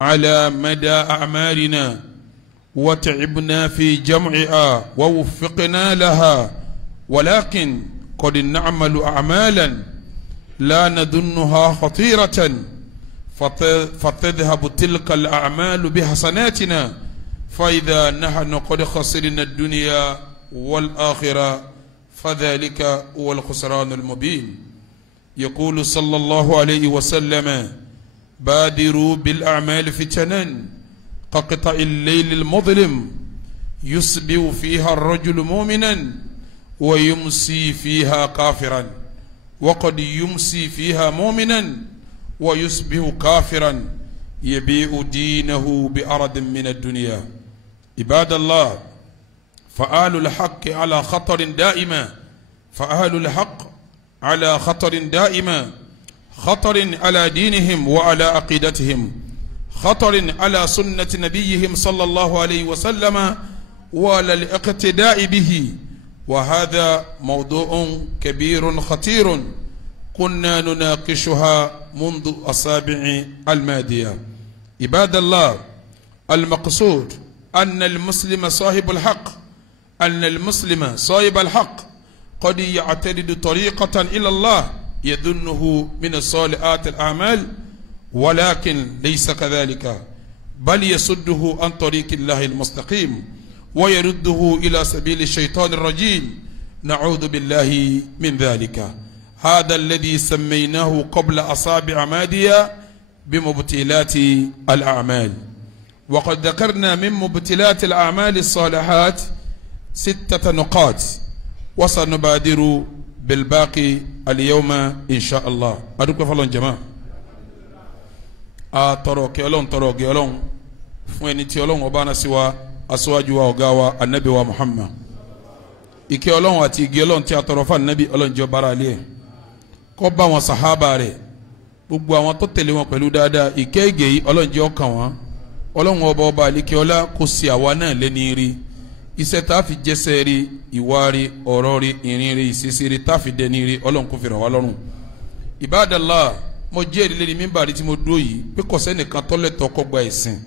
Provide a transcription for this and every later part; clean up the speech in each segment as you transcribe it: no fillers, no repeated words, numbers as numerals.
على مدى أعمارنا وتعبنا في جمعها ووفقنا لها، ولكن قد نعمل أعمالا لا نظنها خطيرة فتذهب تلك الأعمال بحسناتنا، فإذا نحن قد خسرنا الدنيا والآخرة فذلك هو الخسران المبين. يقول صلى الله عليه وسلم: بادروا بالأعمال فتنا كقطع الليل المظلم يصبح فيها الرجل مؤمنا ويمسي فيها كافرا، وقد يمسي فيها مؤمنا ويصبح كافرا يبيع دينه بأرض من الدنيا. عباد الله، فأهل الحق على خطر دائما، فأهل الحق على خطر دائما، خطر على دينهم وعلى عقيدتهم، خطر على سنة نبيهم صلى الله عليه وسلم وعلى الاقتداء به. وهذا موضوع كبير خطير كنا نناقشها منذ أصابع الماضية. عباد الله، المقصود أن المسلم صاحب الحق، أن المسلم صاحب الحق قد يعترض طريقة إلى الله يظنه من الصالحات الأعمال، ولكن ليس كذلك، بل يصده عن طريق الله المستقيم ويرده إلى سبيل الشيطان الرجيم، نعوذ بالله من ذلك. هذا الذي سميناه قبل أصابع مادية بمبتلات الأعمال. وقد ذكرنا من مبتلات الأعمال الصالحات 6 نقاط، وسنبادر بالباقي اليوم إن شاء الله. أدوك فلان جماعة tọrọ gẹlọn fún ẹni tí Ọlọ́run ọba náà sí wa aṣáájú wa ọ̀gá wa anabi wa Muhammad, ìkẹ́ Ọlọ́run àti ìgẹ́ Ọlọ́run tí a tọrọ fún anabi Ọlọ́run jẹ́ bara alẹ́ kó bá wọn sàhábà rẹ̀, gbogbo àwọn tó tẹ̀lé wọn pẹ̀lú dáadáa, ìkẹ́ ìgẹ́ yìí Ọlọ́run jẹ́ ọkàn wọn. Ọlọ́run ọba àlekẹ́ ọlá kó sí àwa náà lẹ́ni rí, iṣẹ́ tá a fi jẹ́sẹ̀ rí, ìwà rí, ọ̀rọ̀ rí, ìrìn rí, ìṣesí rí, tá a fi dẹni rí, Ọlọ́run kó fi rọ̀ wá lọ́rùn. Ibadallah, mo jẹ́ ìdílé mímbàrí tí mo dúró yìí pé kò sẹ́nìkan tó lẹ́tọ̀ọ́ kó gba ẹ̀sìn,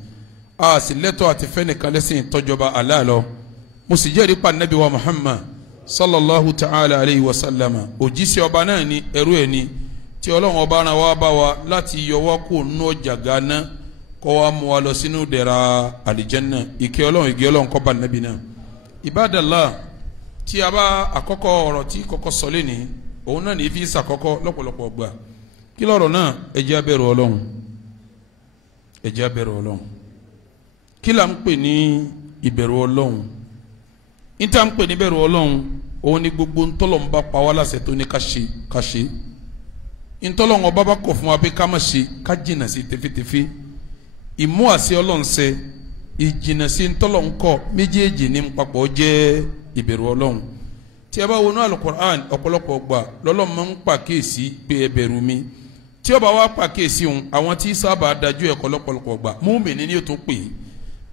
a sì lẹ́tọ̀ọ́ àti fẹ́nìkan lẹ́sìn tọ́jọba Allah lọ. Mo sì jẹ́rìí pa Nabi wa Muhammad sallallahu ta'ala alayhi wa sallam, òjíṣẹ́ ọba náà ni, ẹrú ẹ̀ ni, tí Ọlọ́run ọba rán wa bá wa láti yọ wá kó nù ọjà gánà kó wa mú wa lọ sínú dẹ̀ra àlìjẹ́nà. Ìkẹ́ Ọlọ́run ìgẹ́ Ọlọ́run kó bá Nabi náà. Ibadallah, tí a bá àkọ́kọ́ ọ̀rọ̀ tí kọ́kọ́ sọ lẹ́ni, òun náà ní fi sàkọ́kọ́ lọ́pọ̀lọpọ̀ gbà. Kí lọ́rọ̀ náà? Ẹ jẹ́ á bẹ̀rù Ọlọ́run, ẹ jẹ́ á bẹ̀rù Ọlọ́run. Kí la ń pè ní ìbẹ̀rù Ọlọ́run? Níta ń pè ní ìbẹ̀rù Ọlọ́run, òun ni gbogbo ntọ́lọ́run bá pa wá láṣẹ tó ní ká ṣe ká ṣe, ntọ́lọ́run ọba bá kọ̀ fún wa pé ká má ṣe ká jìnnà sí tẹfẹ́tẹfẹ́. Ìmú àṣẹ Ọlọ́run ṣẹ, ìjìnnà sí ntọ́lọ́run kọ̀, méjèèjì ní papọ̀ jẹ́ ìbẹ̀rù Ọlọ́run. Tí a bá wọnú Al-Qur'an, ọ̀pọ̀lọpọ̀ gbà lọ́lọ́run máa ń pàkíyèsí pé ẹ bẹ̀rù mi. Tí ó bá wá pàkíyèsí òun, àwọn tí sábà dájú ẹ̀kọ́ lọ́pọ̀lọpọ̀ gbà mùmínì ni yóò tún pè é,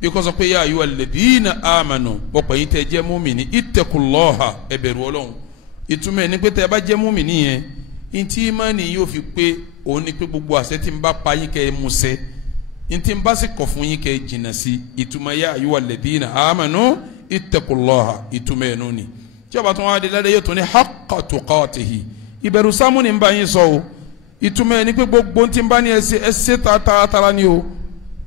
bí kò sọ pé ya ayyuhal ladhina amanu, bọ̀pọ̀ yìí tẹ́ jẹ́ mùmínì, ittaqullaha, ẹ bẹ̀rù Ọlọ́run. Ìtumọ̀ ẹni pé tẹ́ ẹ bá jẹ́ mùmínì yẹn, ntí ìmánì yóò fi pé òun ni pé gbogbo àṣẹ tí ń bá pa yín kẹ́ ẹ mú ṣẹ, ntí ń bá sì kọ̀ fún yín kẹ́ ẹ jìnnà sí. Ìtumọ̀ ya ayyuhal ladhina amanu ittaqullaha, ìtumọ̀ ẹ̀ nù ni. Tí ó bá tún wá di lẹ́dẹ̀ yóò tún ní haqqa tuqatihi, ìbẹ̀rù sámú ni ń bá yín sọ o. Ìtumọ̀ ẹ̀ ni pé gbogbo ntí ń bá ní ẹsẹ̀ tààtàrà ni o,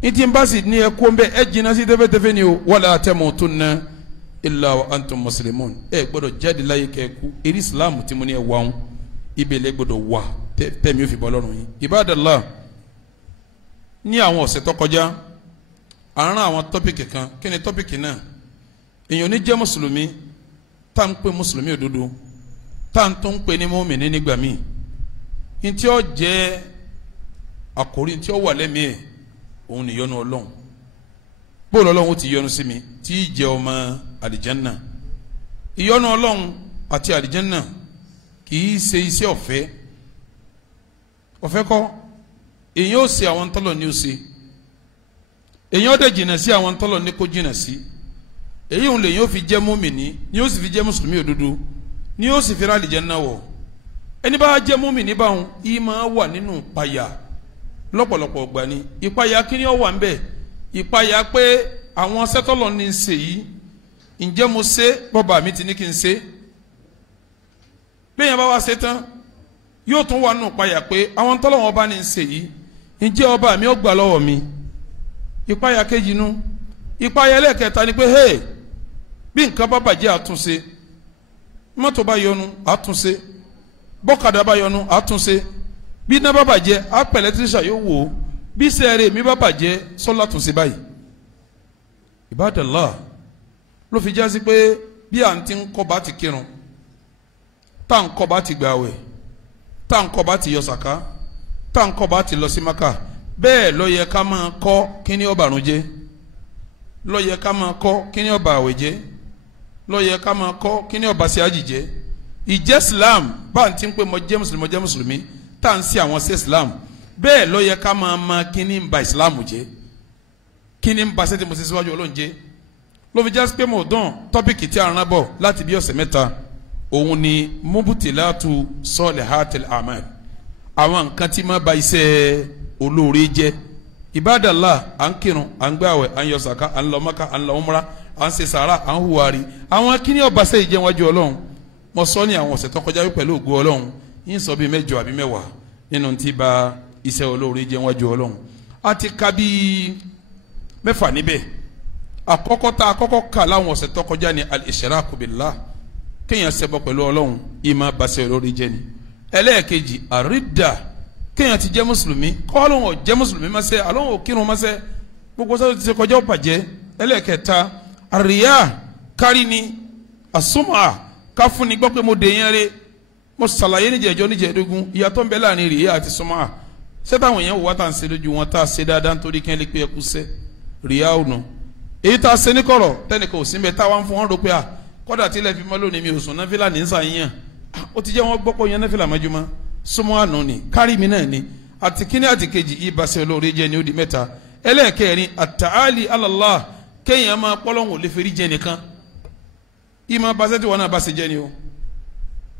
ntí ń bá sì ní ẹkọ́ ń bẹ ẹ jìnnà sí tẹ́fẹ́tẹ́fẹ́ ni o. Wala tamutunna illa wa antum muslimun, ẹ gbọ́dọ̀ jáde láyé kẹ́ẹ̀kú eré Islam tí mo ní ẹ wà ń ibẹ̀lẹ̀ gbọ́dọ̀ wà tẹ́mi ò fi bọ́ lọ́rùn yín. Ibadallah, ní àwọn ọ̀sẹ̀ tó kọjá àárín àwọn tọ́pìkì kan, kí ni tọ́pìkì náà? Èèyàn ní jẹ́ mùsùlùmí tá ń pè mùsùlùmí òdodo, tá ń tó ń pè ní mùmínì nígbà míì, ntí ó jẹ́ àkórí ntí ó wà lẹ́mìí ẹ̀ òun ni yọ́nú Ọlọ́run. Bóòlù Ọlọ́run ó ti yọ́nú sí mi tí í jẹ́ ọmọ àlìjánná. Ìyọ́nú Ọlọ́run àti àlìjánná kì í ṣe iṣẹ́ ọ̀fẹ́, ọ̀fẹ́ kọ́. Èyàn ó ṣe àwọn tọ́lọ̀ ní ó ṣe, èyàn ó dẹ̀ jìnnà sí àwọn tọ́lọ̀ ní kó jìnnà sí. Èyí òun lè yóò fi jẹ́ mùmínì, ni yóò sì fi jẹ́ mùsùlùmí òdodo, ni yóò sì fi ra àlìjánná wọ̀. Ẹni bá jẹ́ mùmínì báwọn yìí máa wà nínú payà lọ́pọ̀lọpọ̀ gbà ní ìpayà kíní ó wà ń bẹ̀ ìpayà pé àwọn sẹ́tọ́lọ̀ ní ń ṣe yìí ǹjẹ́ mo ṣe bọ́ba mi ti ní kí n ṣe bẹ́ẹ̀ yẹn bá wá ṣe tán yóò tún wà nù ìpayà pé àwọn tọ́lọ́wọ́n bá ní ń ṣe yìí ǹjẹ́ ọba mi ó gbà lọ́wọ́ mi ìpayà kejì nu ìpayà ẹlẹ́kẹta ni pé hey bí nǹkan bá bàjẹ́ àtúnṣe mọ́tò bá yọnu àtúnṣe bọ́kadà bá yọnu àtúnṣe bí iná bá bàjẹ́ àpẹ̀ ẹlẹtírísà yóò wò ó bí sẹ́ẹ̀rẹ̀ mi bá bàjẹ́ sọ́lá túnṣe báyìí Ibadallah ló fi jásí pé bí à ń ti ń kọ́ bá ti kírun tá à ń kọ́ bá ti gbààwẹ̀ tá à ń kọ́ bá ti yọ sàká tá à ń kọ́ bá ti lọ sí Maka bẹ́ẹ̀ ló yẹ ká máa kọ́ kíní ó bàrún jẹ́ ló yẹ ká máa kọ́ kíní ó bà àwẹ̀ jẹ́ ló yẹ ká máa kọ́ kíní ó bà sí àjì jẹ́ ìjẹ́ Islam bá ń ti ń pé mo jẹ́ mùsùlùmí tá à ń sí àwọn sí Islam bẹ́ẹ̀ ló yẹ ká máa ma kíní ń ba Islam jẹ́ kíní ń ba sẹ́tì mo ṣe síwájú Ọlọ́run jẹ́ ló fi jásí pé mo dán tọ́pìkì tí a rán bọ̀ láti bí ọ̀sẹ̀ mẹ́ta òun ni mubutilatu solihatil amal àwọn nǹkan tí máa ba iṣẹ́ olóore jẹ́ Ibadallah à ń kírun à ń gbààwẹ̀ à ń yọ sàká à ń lọ Mákà à ń lọ umra à ń ṣe sàrà à ń hùwàrí àwọn kíní ọba sẹ́yìn jẹ́ wájú Ọlọ́run mo sọ ní àwọn ọ̀sẹ̀ tó kọjá pẹ̀lú ògo Ọlọ́run yín sọ bíi 8 àbí 10 nínú tí ba iṣẹ́ olóore jẹ́ wájú Ọlọ́run a ti ka bíi 6 níbẹ̀ àkọ́kọ́ tá a kọ́kọ́ kà láwọn ọ̀sẹ̀ tó kọjá ní al-ishraku billah kéèyàn ṣẹbọ pẹ̀lú Ọlọ́run ìmọ̀ basẹ́ olóore jẹ́ ni ẹlẹ́ẹ̀kejì àrídà kéèyàn ti jẹ́ mùsùlùmí kọ́ Ọlọ́run jẹ́ mùsùlùmí masẹ́ Ọlọ́run kírun masẹ́ gbogbo sọ́dọ̀ ti ṣe kọjá ọ̀bàjẹ́ ẹlẹ́ẹ̀kẹta àríyá kárí ni àsùnmọ̀ káfúnni gbọ́ pé mo dè yẹn rẹ mo ṣàlàyé níjẹ̀jọ́ níjẹ̀ẹ́dógún ìyàtọ̀ ń bẹ láàrin rìyà àti sùnmọ̀ sẹ́tàwọn èèyàn wò wá tá à ń ṣe lójú wọn tá a ṣe dáadáa nítorí kí wọ́n lè pé ẹkú sẹ́ rìyà ònà èyí tá a ṣe ní kọ̀rọ̀ tẹ́nìkan ò sí mbẹ́ táwa ń fún wọn rò pé à kọ́dà tí ilẹ̀ fi mọ́ lónìí mi ò sùn náfìlà ní sàyẹn ó ti jẹ́ wọn gbọ́pọ̀ yẹn náfìlà mọ́júmọ́ súnmọ́ àná ni kárí mi náà ni àti kíní àti kejì ìbáṣẹ olóore jẹ́ ni ó di mẹ́ta ẹlẹ́ẹ̀kẹrin àtàálì alàlá kéèyàn máa pọ́lọ́hùn lè fẹ́rí jẹ nìkan ìmọ̀ abáṣẹ tí wọn náà bá ṣe jẹ ni o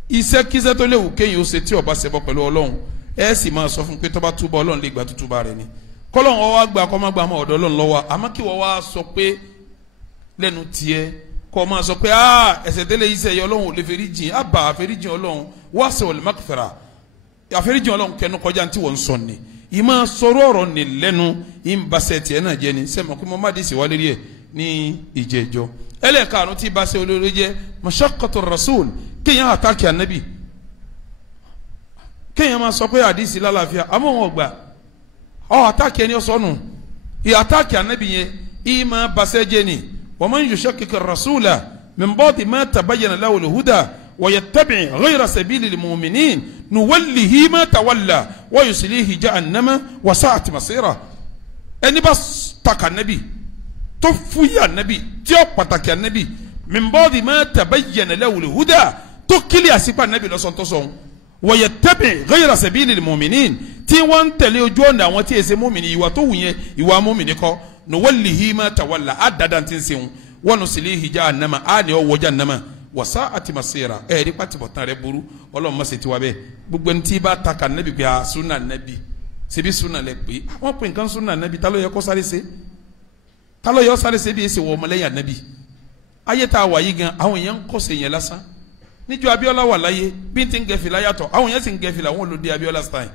iṣẹ́ kíṣẹ́ tó léwu kéèyàn ó ṣe tí ọba ṣẹbọ pẹ̀lú Ọlọ́run ẹ sì máa sọ fún pé tọ́ba túbọ̀ Ọlọ́run lè gbà tútúbà rẹ ni kọ́lọ́hùn ọwọ́ àgbà kọ́ má gbà mọ́ ọ̀dọ̀ Ọlọ́run lọ́wọ́ àmọ́ kí wọ́n wá sọ pé lẹ́nu tiẹ̀ kọ́ máa sọ pé ẹ̀ṣẹ̀ tẹ́lẹ̀ iṣẹ́ yẹ Ọlọ́run ò lè fẹ́rí jìn àbá àfẹ́ríjìn Ọlọ́run wá sọ wal maghfira àfẹ́ríjìn Ọlọ́run kẹnu kọjá tí wọ́n ń sọ ni ìmọ̀ sọ̀rọ̀ ọ̀rọ̀ ní lẹ́nu ìbáṣẹ tiẹ̀ náà jẹ́ ni sẹ́mi kí mo má dé sí wálé rí ẹ̀ ní ìjẹ́jọ́ ẹlẹ́ẹ̀karùn tí ìbáṣẹ olóore jẹ́ mashaqqatu rasul kéèyàn àtàkì ànábì kéèyàn máa sọ pé àdìsí lálàáfíà àmọ́ wọn gbà àtàkì ẹni ọ̀sọ́nù àtàkì ànábì yẹn ìmọ̀ báṣẹ jẹ́ ni wa man yushakkiki rasula min ba'di ma tabayyana lahu al-huda ويتبع غير سبيل المؤمنين نوله ما تولى ويصليه جهنم وساءت مصيره ẹni bá taka nabi tó fúyà nabi tí ó pàtàkì nabi min ba'di ma tabayyana lahu al-huda tó kílì àsìpá nabi lọ́sọ̀tọ̀sọ̀ ويتبع غير سبيل المؤمنين tí wọ́n tẹ̀lé ojú ọ̀nà àwọn tí èsè mọ́mìnì ìwà tó wù yẹn ìwà mọ́mìnì kọ́ nuwallihi ma tawalla àdàdà tí ń sèwọn wa nuslihi jahannama àní ọwọ́ jahannama wasa ati masira ẹ̀rí pati bọ̀tán rẹ burú Ọlọ́run ma ṣe tiwa bẹ́ẹ̀ gbogbo ẹni tí bá ta ka nabi pé a sunna nabi ṣebí sunna lẹ pé àwọn pè nǹkan sunna nabi ta ló yẹ kó sáré ṣe ta ló yẹ sáré ṣe bí èsì wọ ọmọlẹ́yìn nabi ayé tá a wà yìí gan àwọn èèyàn ń kọ́ sèyàn lásán níjọ́ Abíọ́lá wà láyé bí n ti ń gẹ̀fìlà yàtọ̀ àwọn èèyàn sì ń gẹ̀fìlà wọn lòdì Abíọ́lá stein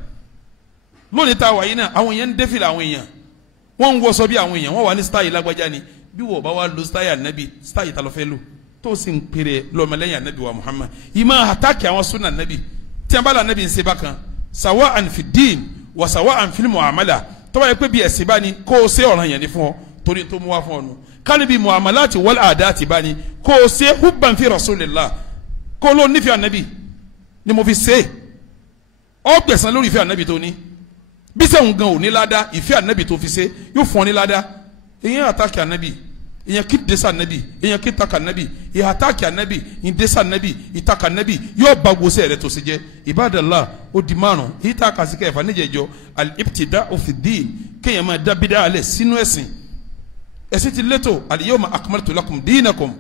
lónìí tá a wà yìí náà àwọn èèyàn ń dẹ́fìlà àwọn èèyàn wọ́n ń wọṣọ bí àwọn èèyàn wọ́n wà ní style lágbájá ni bí wọ́n bá wà lo style nabi style ta ló fẹ́ lò tó sì ń pèrè lọ́mọlẹ́yìn anabi wa Muhammad ìmọ̀ àtàkì àwọn sunna nabi tí a bá la nabi ń ṣe bákan sawa'an fi din wa sawa'an fil muamala tó bá yẹ pé bí ẹ̀sìn bá ní kó o ṣe ọ̀ràn yẹn ní fún ọ torí tó mú wá fún ọ nù kánú bí muamalati wal adati bá ní kó o ṣe hubban fi rasulillah kó ló nífẹ̀ẹ́ anabi ni mo fi ṣe ọ gbẹ̀san lórí ìfẹ́ anabi tó ní bí sẹ́wọ̀n gan ò ní ládàá ìfẹ́ anabi tó fi ṣe yóò fún ọ ní ládàá ìyẹn àtàkì anabi ìyẹn kí desa nabi ìyẹn kí taka nabi ìhàtàkì anabi ìdesa nabi ìtaka nabi yóò ba gbèsè rẹ tó ṣe jẹ Ibadallah ó di márùn ìta kàsíkà ẹ̀fà níjẹ̀jọ al-ibtida'u fi ddin kéèyàn máa dá bídà alẹ̀ sínú ẹ̀sìn ẹ̀sìn ti létò al-yawma akmaltu lakum dinakum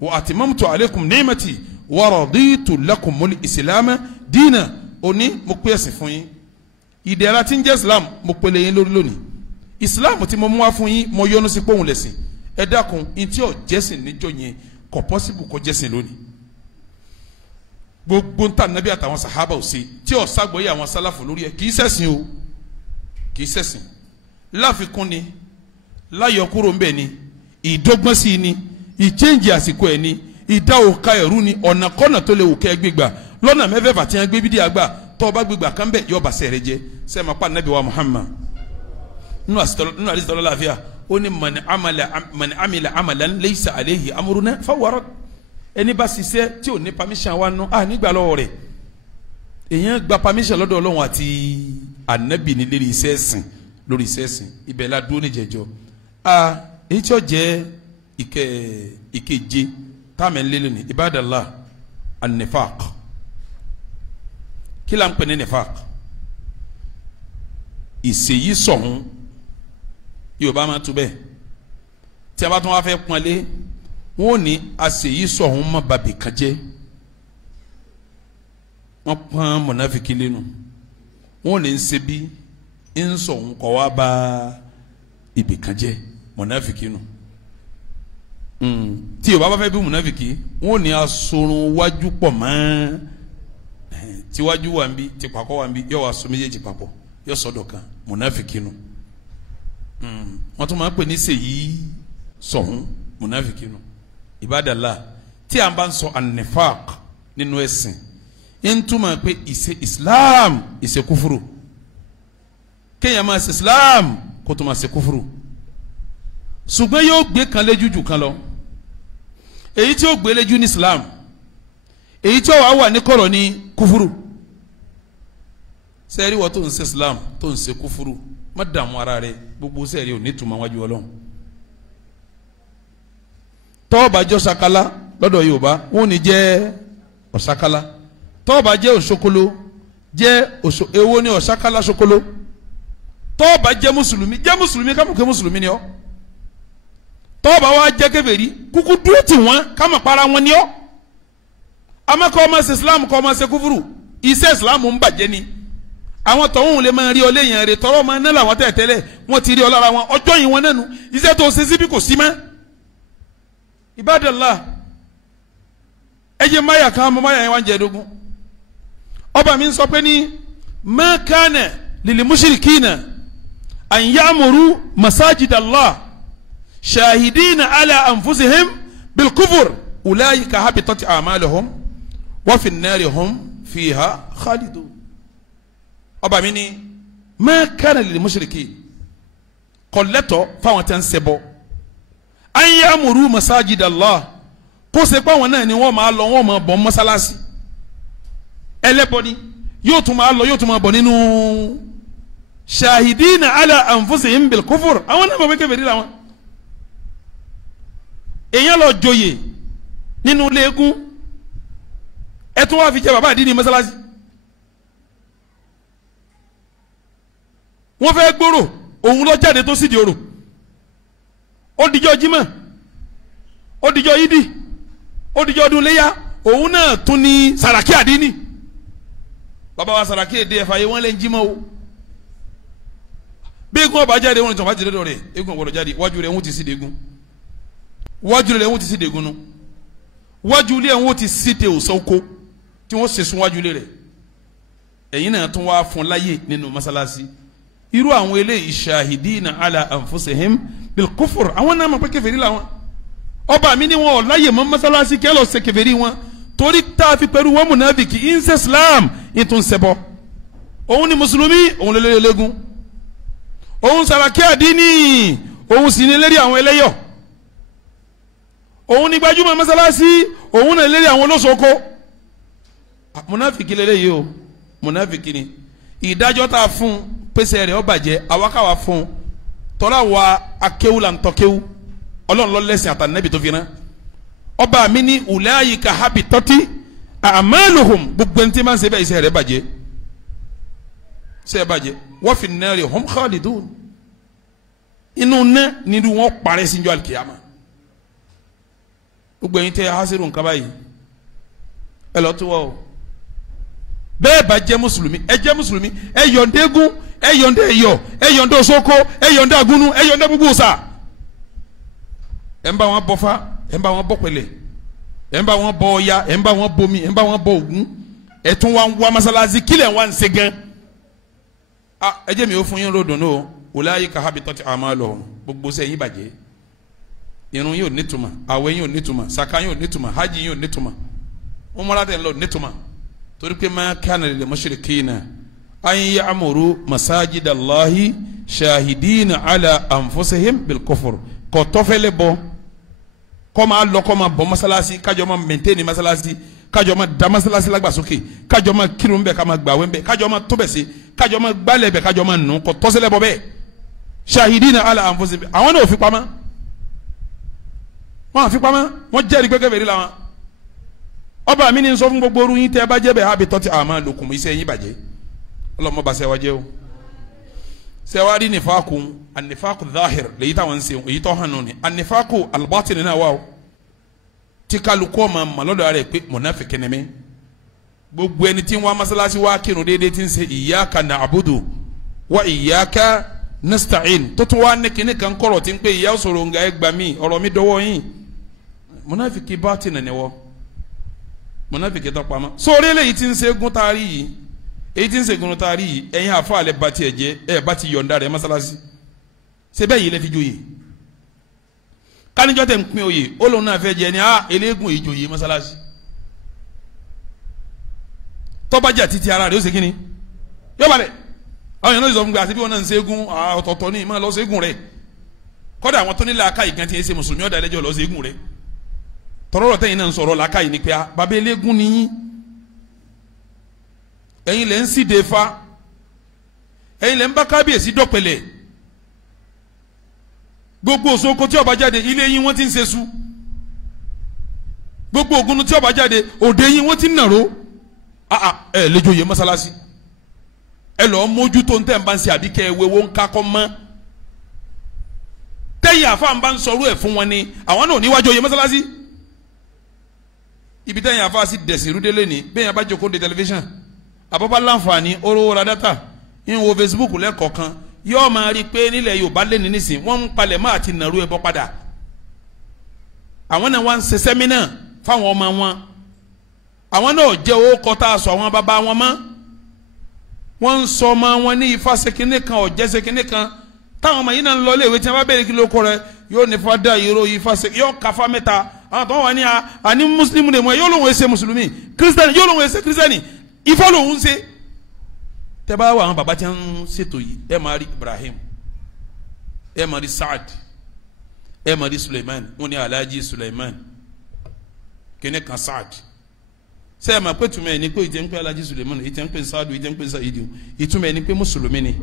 wa atimamtu alaykum ni'mati wa raditu lakumul islam dina òní mo pé ẹ̀sìn fún yín ìdẹ̀ra tí ń jẹ́ islam mo pèlè yín lórí lónìí islam tí mo mú wá fún yín mo yọ́nú sí pòun lẹ̀sìn ẹ dákun ntí ọ̀ jẹ́sìn níjọ́ yẹn kò possible kó jẹ́sìn lónìí gbogbo ntá nàbí àtàwọn sàhábà ò sí tí ọ̀ sàgbọ́yé àwọn sálàfù lórí ẹ kì í ṣẹ̀sìn o kì í ṣẹ̀sìn láfikún ni láyọkúrò ńbẹ ni ìdọ́gbọ́n sí ni ìchéǹjì àsìkò ẹ̀ ni ìdá òka ẹ̀rú ni ọ̀nà kọ́nà tó lè wò kẹ́ gbégbà lọ́nà mẹ́fẹ̀ẹ̀fà tí wọ́n gbé bídí àgbà tó o bá gbégbà kan bẹ́ẹ̀ yọ bàṣẹ rẹ jẹ sẹ́ẹ̀ máa pa nàbí wa Muhammad nínú àdìsítọ́lọ́ láàfíà ó ní man amila amalan laysa alayhi amruna fahuwa radd ẹni bá ṣiṣẹ́ tí ò ní permission wa nù nígbà lọ́wọ́ rẹ̀ èèyàn gba permission lọ́dọ̀ Ọlọ́run àti ànábì ní lórí iṣẹ́ ẹ̀sìn lórí iṣẹ́ ẹ̀sìn ibẹ̀ la dúró níjẹ̀jọ́ èyí tí ó jẹ́ ìkeje táàmì ńlẹ́lẹ́ ní ibadallah an-nifaq kí la ń pè ní nifaq ìṣèyí sọ̀hún Yorùbá máa tu bẹ́ẹ̀ tí a bá tún wá fẹ́ pọ́nlé wọn ò ní àṣèyí sọ̀hún má bàbí kan jẹ́ wọ́n pọ́n mọ̀nàfíkì lẹ́nu wọn ò ní ń ṣe bí ń sọ̀hún kọ́ wá bá ibì kan jẹ́ mọ̀nàfíkì nù tí Yorùbá bá fẹ́ bí mọ̀nàfíkì wọn ò ní asorun wájú pọ̀ mọ́ tiwájú wà ń bí tipakọ́ wà ń bí yọ wá so méjèèjì papọ̀ yọ sọ́dọ̀ kan mọ̀nàfíkì nù wọ́n tún máa ń pè ní sèyí sọ̀hún mọ̀nàfíkì nù ibadallah tí a bá ń sọ an-nifaq nínú ẹ̀sìn ń túmọ̀ pé ìṣe Islam ìṣe kúfúrú kéèyàn máa ṣe Islam kó tó máa ṣe kúfúrú ṣùgbọ́n yóò gbé kan léjú jù kan lọ èyí tí ó gbé léjú ní Islam èyí tí ó wà ní kọ̀rọ̀ ní kúfúrú sẹ́ẹ̀rí wọ́n tó ń ṣe Islam tó ń ṣe kúfúrú má dààmú ara rẹ gbogbo sẹ́ẹ̀rí ò ní tùmọ̀ wájú Ọlọ́run tọ́ọ̀bà jẹ́ ọ̀sàkálá lọ́dọ̀ Yorùbá wọn ò ní jẹ́ ọ̀sàkálá tọ́ọ̀bà jẹ́ òṣokolo jẹ́ èwo ni ọ̀sàkálá ṣokolo tọ́ọ̀bà jẹ́ mùsùlùmí kámọ̀ pé mùsùlùmí ni ọ́ tọ́ọ̀bà wa jẹ́ kèfèrí kúkú dúró tì wọ́n kámọ̀ para wọn ni ọ́ amákọ́ ọmọ ṣe Islam kọ́ ọmọ ṣe kúfúrú iṣẹ́ Islam ń bàjẹ́ ni àwọn tọ̀hún lè máa rí ọ léyìn rẹ̀ tọ́rọ̀ máa ná làwọn tẹ̀tẹ́lẹ̀ wọ́n ti rí ọ lára wọn ọjọ́ yìí wọn nánu iṣẹ́ tó ṣe síbí kò sí mọ́ ibadallah ẹ jẹ́ máyà kan mọ́ máyà yẹn wá ń jẹ́ dógún ọba mi ń sọ pé ní ma kana lil mushrikina an ya'muru masajidallah shahidina ala anfusihim bil kufr ulaika habitat a'maluhum wa fi an-nari hum fiha khalidun ọba mi ní ma kana lil mushrikin kọ̀lẹ́tọ̀ fáwọn tẹ́ ń ṣẹbọ an ya'muru masajidallah kó ṣe pé àwọn náà ni wọ́n máa lọ wọ́n máa bọ̀ mọ́sálásí ẹlẹ́bọ ni yóò tún máa lọ yóò tún máa bọ̀ nínú shahidina ala anfusihim bil kufur àwọn náà bọ̀ pé kèfèrí làwọn èèyàn lọ joyè nínú léegun ẹ tún wá fi jẹ bàbá àdínní mọ́sálásí wọ́n fẹ́ gbòòrò òun lọ jáde tó sì di òrò ó dijọ́ jímọ̀ ó dijọ́ yídì ó dijọ́ ọdún léyà òun náà tún ní Sàràkí àdínì bàbá wa Sàràkí èdè ẹ̀fà yìí wọ́n lè ń jímọ̀ o bí egun ọba jáde wọn ní tọ́ba jáde lọ́dọ̀ rẹ̀ egun ọ̀gbọ̀dọ̀ jáde wájú rẹ̀ ń ti sí degun wájú rẹ̀ ń ti sí degun nu wájú ilé ń ti sí de òsòkò tí wọ́n ṣe sun wájú ilé rẹ̀ ẹ̀yin náà tún wá fún láyè nínú mọ́sálásí irú àwọn eléyìí shahidina ala anfusihim bil kufur àwọn náà mọ̀ pé kèfèrí làwọn ọba mi ni wọn ò láyè mọ́ mọ́sálásí kẹ́ lọ́ọ́ ṣe kèfèrí wọn torí tá a fi pẹ̀lú wọn múnàfíkì ìǹsẹ̀ Islam ìtún ṣẹbọ òun ni mùsùlùmí òun lè lélẹ́gùn òun Sàràkí àdínì òun sì ní lérí àwọn ẹlẹ́yọ̀ òun ní gbajúmọ̀ mọ́sálásí òun náà lérí àwọn olóṣòkó múnàfíkì lélẹ́yìí o múnàfíkì ni ìdájọ́ tá a fún pèsè rẹ̀ ó bàjẹ́ àwákàwá fún tọ́lá wa akéwù là ń tọ́kéwù ọlọ́run ló lẹ́sìn àtànẹ́bì tó fi rán ọba mi ní ulaika habitati a'maluhum gbogbo ẹni tí máa ń ṣe bẹ́ẹ̀ iṣẹ́ rẹ̀ bàjẹ́ iṣẹ́ bàjẹ́ wa fin nari hum khalidun inú ná nínú wọn parẹ́ síjọ́ alikiyama gbogbo ẹ̀yin tẹ́ hasiru nǹkan báyìí ẹ lọ tó wọ́ o bẹ́ẹ̀ bá jẹ́ mùsùlùmí ẹ jẹ́ mùsùlùmí ẹ yọ̀ǹda eégún ẹ yọ̀ǹda ẹ̀yọ̀ ẹ yọ̀ǹda òṣókó ẹ yọ̀ǹda agúnú ẹ yọ̀ǹda gbogbo ọ̀sà ẹ ń bá wọn bọ́fá ẹ ń bá wọn bọ́pẹ̀lẹ̀ ẹ ń bá wọn bọ ọya ẹ ń bá wọn bomi ẹ ń bá wọn bọ Ògún ẹ tún wá ń wá masalasi kílẹ̀ wá ń ṣe gan ẹ jẹ́ mi ó fún yín ròdùn náà ulaika habitat a'maluhum gbogbo sẹ́yìn bàjẹ́ irun yóò nítumọ̀ àwẹ̀ yóò nítumọ̀ saka yóò nítumọ̀ hajj yóò nítumọ̀ umrah tẹ̀ ń lọ nítumọ̀ torí pé ma kana lil mushrikina an ya'muru masajidallahi shahidina ala anfusihim bil kufr kò tọ́fẹ́lẹ́ bọ́ kọ́ máa lọ kọ́ máa bọ́ masalasi kájọ máa maintain masalasi kájọ máa da masalasi lágbàsókè kájọ máa kírun bẹ́ẹ̀ ká máa gbàwé bẹ́ẹ̀ kájọ máa tó bẹ̀ sí kájọ máa gbálẹ̀ bẹ́ẹ̀ kájọ máa nù kò tọ́sẹ́lẹ̀ bọ́ bẹ́ẹ̀ shahidina ala anfusihim àwọn náà ò fi pamọ́ wọn àfi pamọ́ wọn jẹ́rìí gbẹ́gẹ́ bẹ̀rẹ̀ la wọn ọba mi ni sọ fún gbogbo orun yín tẹ́ ẹ bá jẹ́ bẹ́ẹ̀ habitati a'malukum iṣẹ́ yín bàjẹ́ ọlọ́mọ bá sẹ́wà jẹ́ o sẹ́wà rí nífàkù ànífàkù zahir lèyí táwọn ń ṣe èyí tó hàn ní ànífàkù albatin náà wà o tí kálukú ọmọ màlọ́dọ̀ rẹ̀ pé mọ̀nàfíkì ni mí gbogbo ẹni tí wọ́n masalasi wá kírun déédéé tí ń ṣe iyyaka na'budu wa iyyaka nasta'in tó tún wá ní kíní kan kọ̀rọ̀ tí ń pè ìyá òṣòro nga ẹ gbà mí ọ̀rọ̀ mi dọ́wọ́ yín mọ̀nàfíkì batin ni wọ́ mọ̀nàfíkì tó pamọ́ sórí eléyìí tí ń ṣe gun taari yìí èyí tí ń ṣe gun taari yìí ẹ̀yin àfa àlẹ́ bá tiẹ̀ jẹ́ ẹ̀ bá ti yọ̀ǹda rẹ̀ masalasi ṣe bẹ́ẹ̀ yìí lẹ́ fi joyè kánijọ́ tẹ̀ ń pín oyè ó lóun náà fẹ́ jẹ ni eléégún ìjòyè masalasi tọ́bajá títí ara rẹ̀ ó ṣe kíni yóò balẹ̀ àwọn yẹn náà sọ fún mi àti bí wọn náà ń ṣẹ́gun ọ̀tọ̀ọ̀tọ̀ ní ìmọ̀ lọ ṣẹ́gun rẹ̀ kọ́dà àwọn tó ní làákàyè gan ti ń ṣe mùsùlùmí ọ̀dà ẹlẹ́jọ́ lọ ṣẹ́gun rẹ̀ tọ́rọ̀rọ̀ tẹ́yìn náà ń sọ̀rọ̀ làákàyè ni pé bàbá eléégún ni yín ẹ̀yin lẹ́ ń síde fa ẹ̀yin lẹ́ ń bá kábíyèsí dọ̀pẹ̀lẹ̀ gbogbo òṣòkò tí ó bá jáde ilé yín wọ́n ti ń ṣe sú gbogbo ògùn tí ó bá jáde òde yín wọ́n ti ń nàró ẹ lẹ́jọ́ yẹ mọ́sálásí ẹ lọ mójútó ń tẹ̀ ń bá ń ṣe àbí kẹ́ ẹ wéwó ń kakọ́ mọ́ tẹ́yìn àfa ń bá ń sọ̀rọ̀ ẹ̀ fún wọn ni àwọn náà níwájú oyè mọ́sálásí ibi tẹ́yìn àfa sì dẹ̀sí rúdélé ni bẹ́ẹ̀ yẹn bá jókòó de tẹlifíṣàn àbọ̀bá láǹfààní oró ra dátà ń wo Facebook lẹ́ẹ̀kọ̀ọ̀kan yóò máa rí i pé nílẹ̀ Yorùbá lé ní nísìn wọ́n ń palẹ̀ máa ti nàró ẹbọ padà àwọn náà wá ń ṣe sẹ́mínà fáwọn ọmọ wọn àwọn náà jẹ́ owó kọ́tà sọ àwọn bàbá wọn mọ́ wọ́n ń sọ ọmọ wọn ní ifá sekinní kan ọ̀jẹ́ sekinní kan táwọn ọmọ yìí náà ń lọ iléèwé tí wọ́n bá bẹ̀rẹ̀ kí ló kọ́ rẹ yóò ní fada ìró ifá sekinní yóò kafa mẹ́ta àwọn tó wà ní àní mùsùlùmí rẹ̀ mọ́ yóò lóun ẹsẹ̀ mùsùlùmí kírísítẹ́nì yóò lóun ẹsẹ̀ kírísítẹ́nì ifá lòun ṣe. tẹ́ bá wà àwọn bàbá tí wọ́n ń ṣètò yìí ẹ máa rí Ibrahim ẹ máa rí Saad ẹ máa rí Suleiman wọ́n ní Alhaji Suleiman kíní kan Saad sẹ ẹ ma pé tuma ẹ ní pé ìjẹ́ ń pé Alhaji Suleiman ìjẹ́ ń pé Saadu ìjẹ́ ń pé Saidu ìtumọ̀ ẹ ní pé mùsùlùmí ni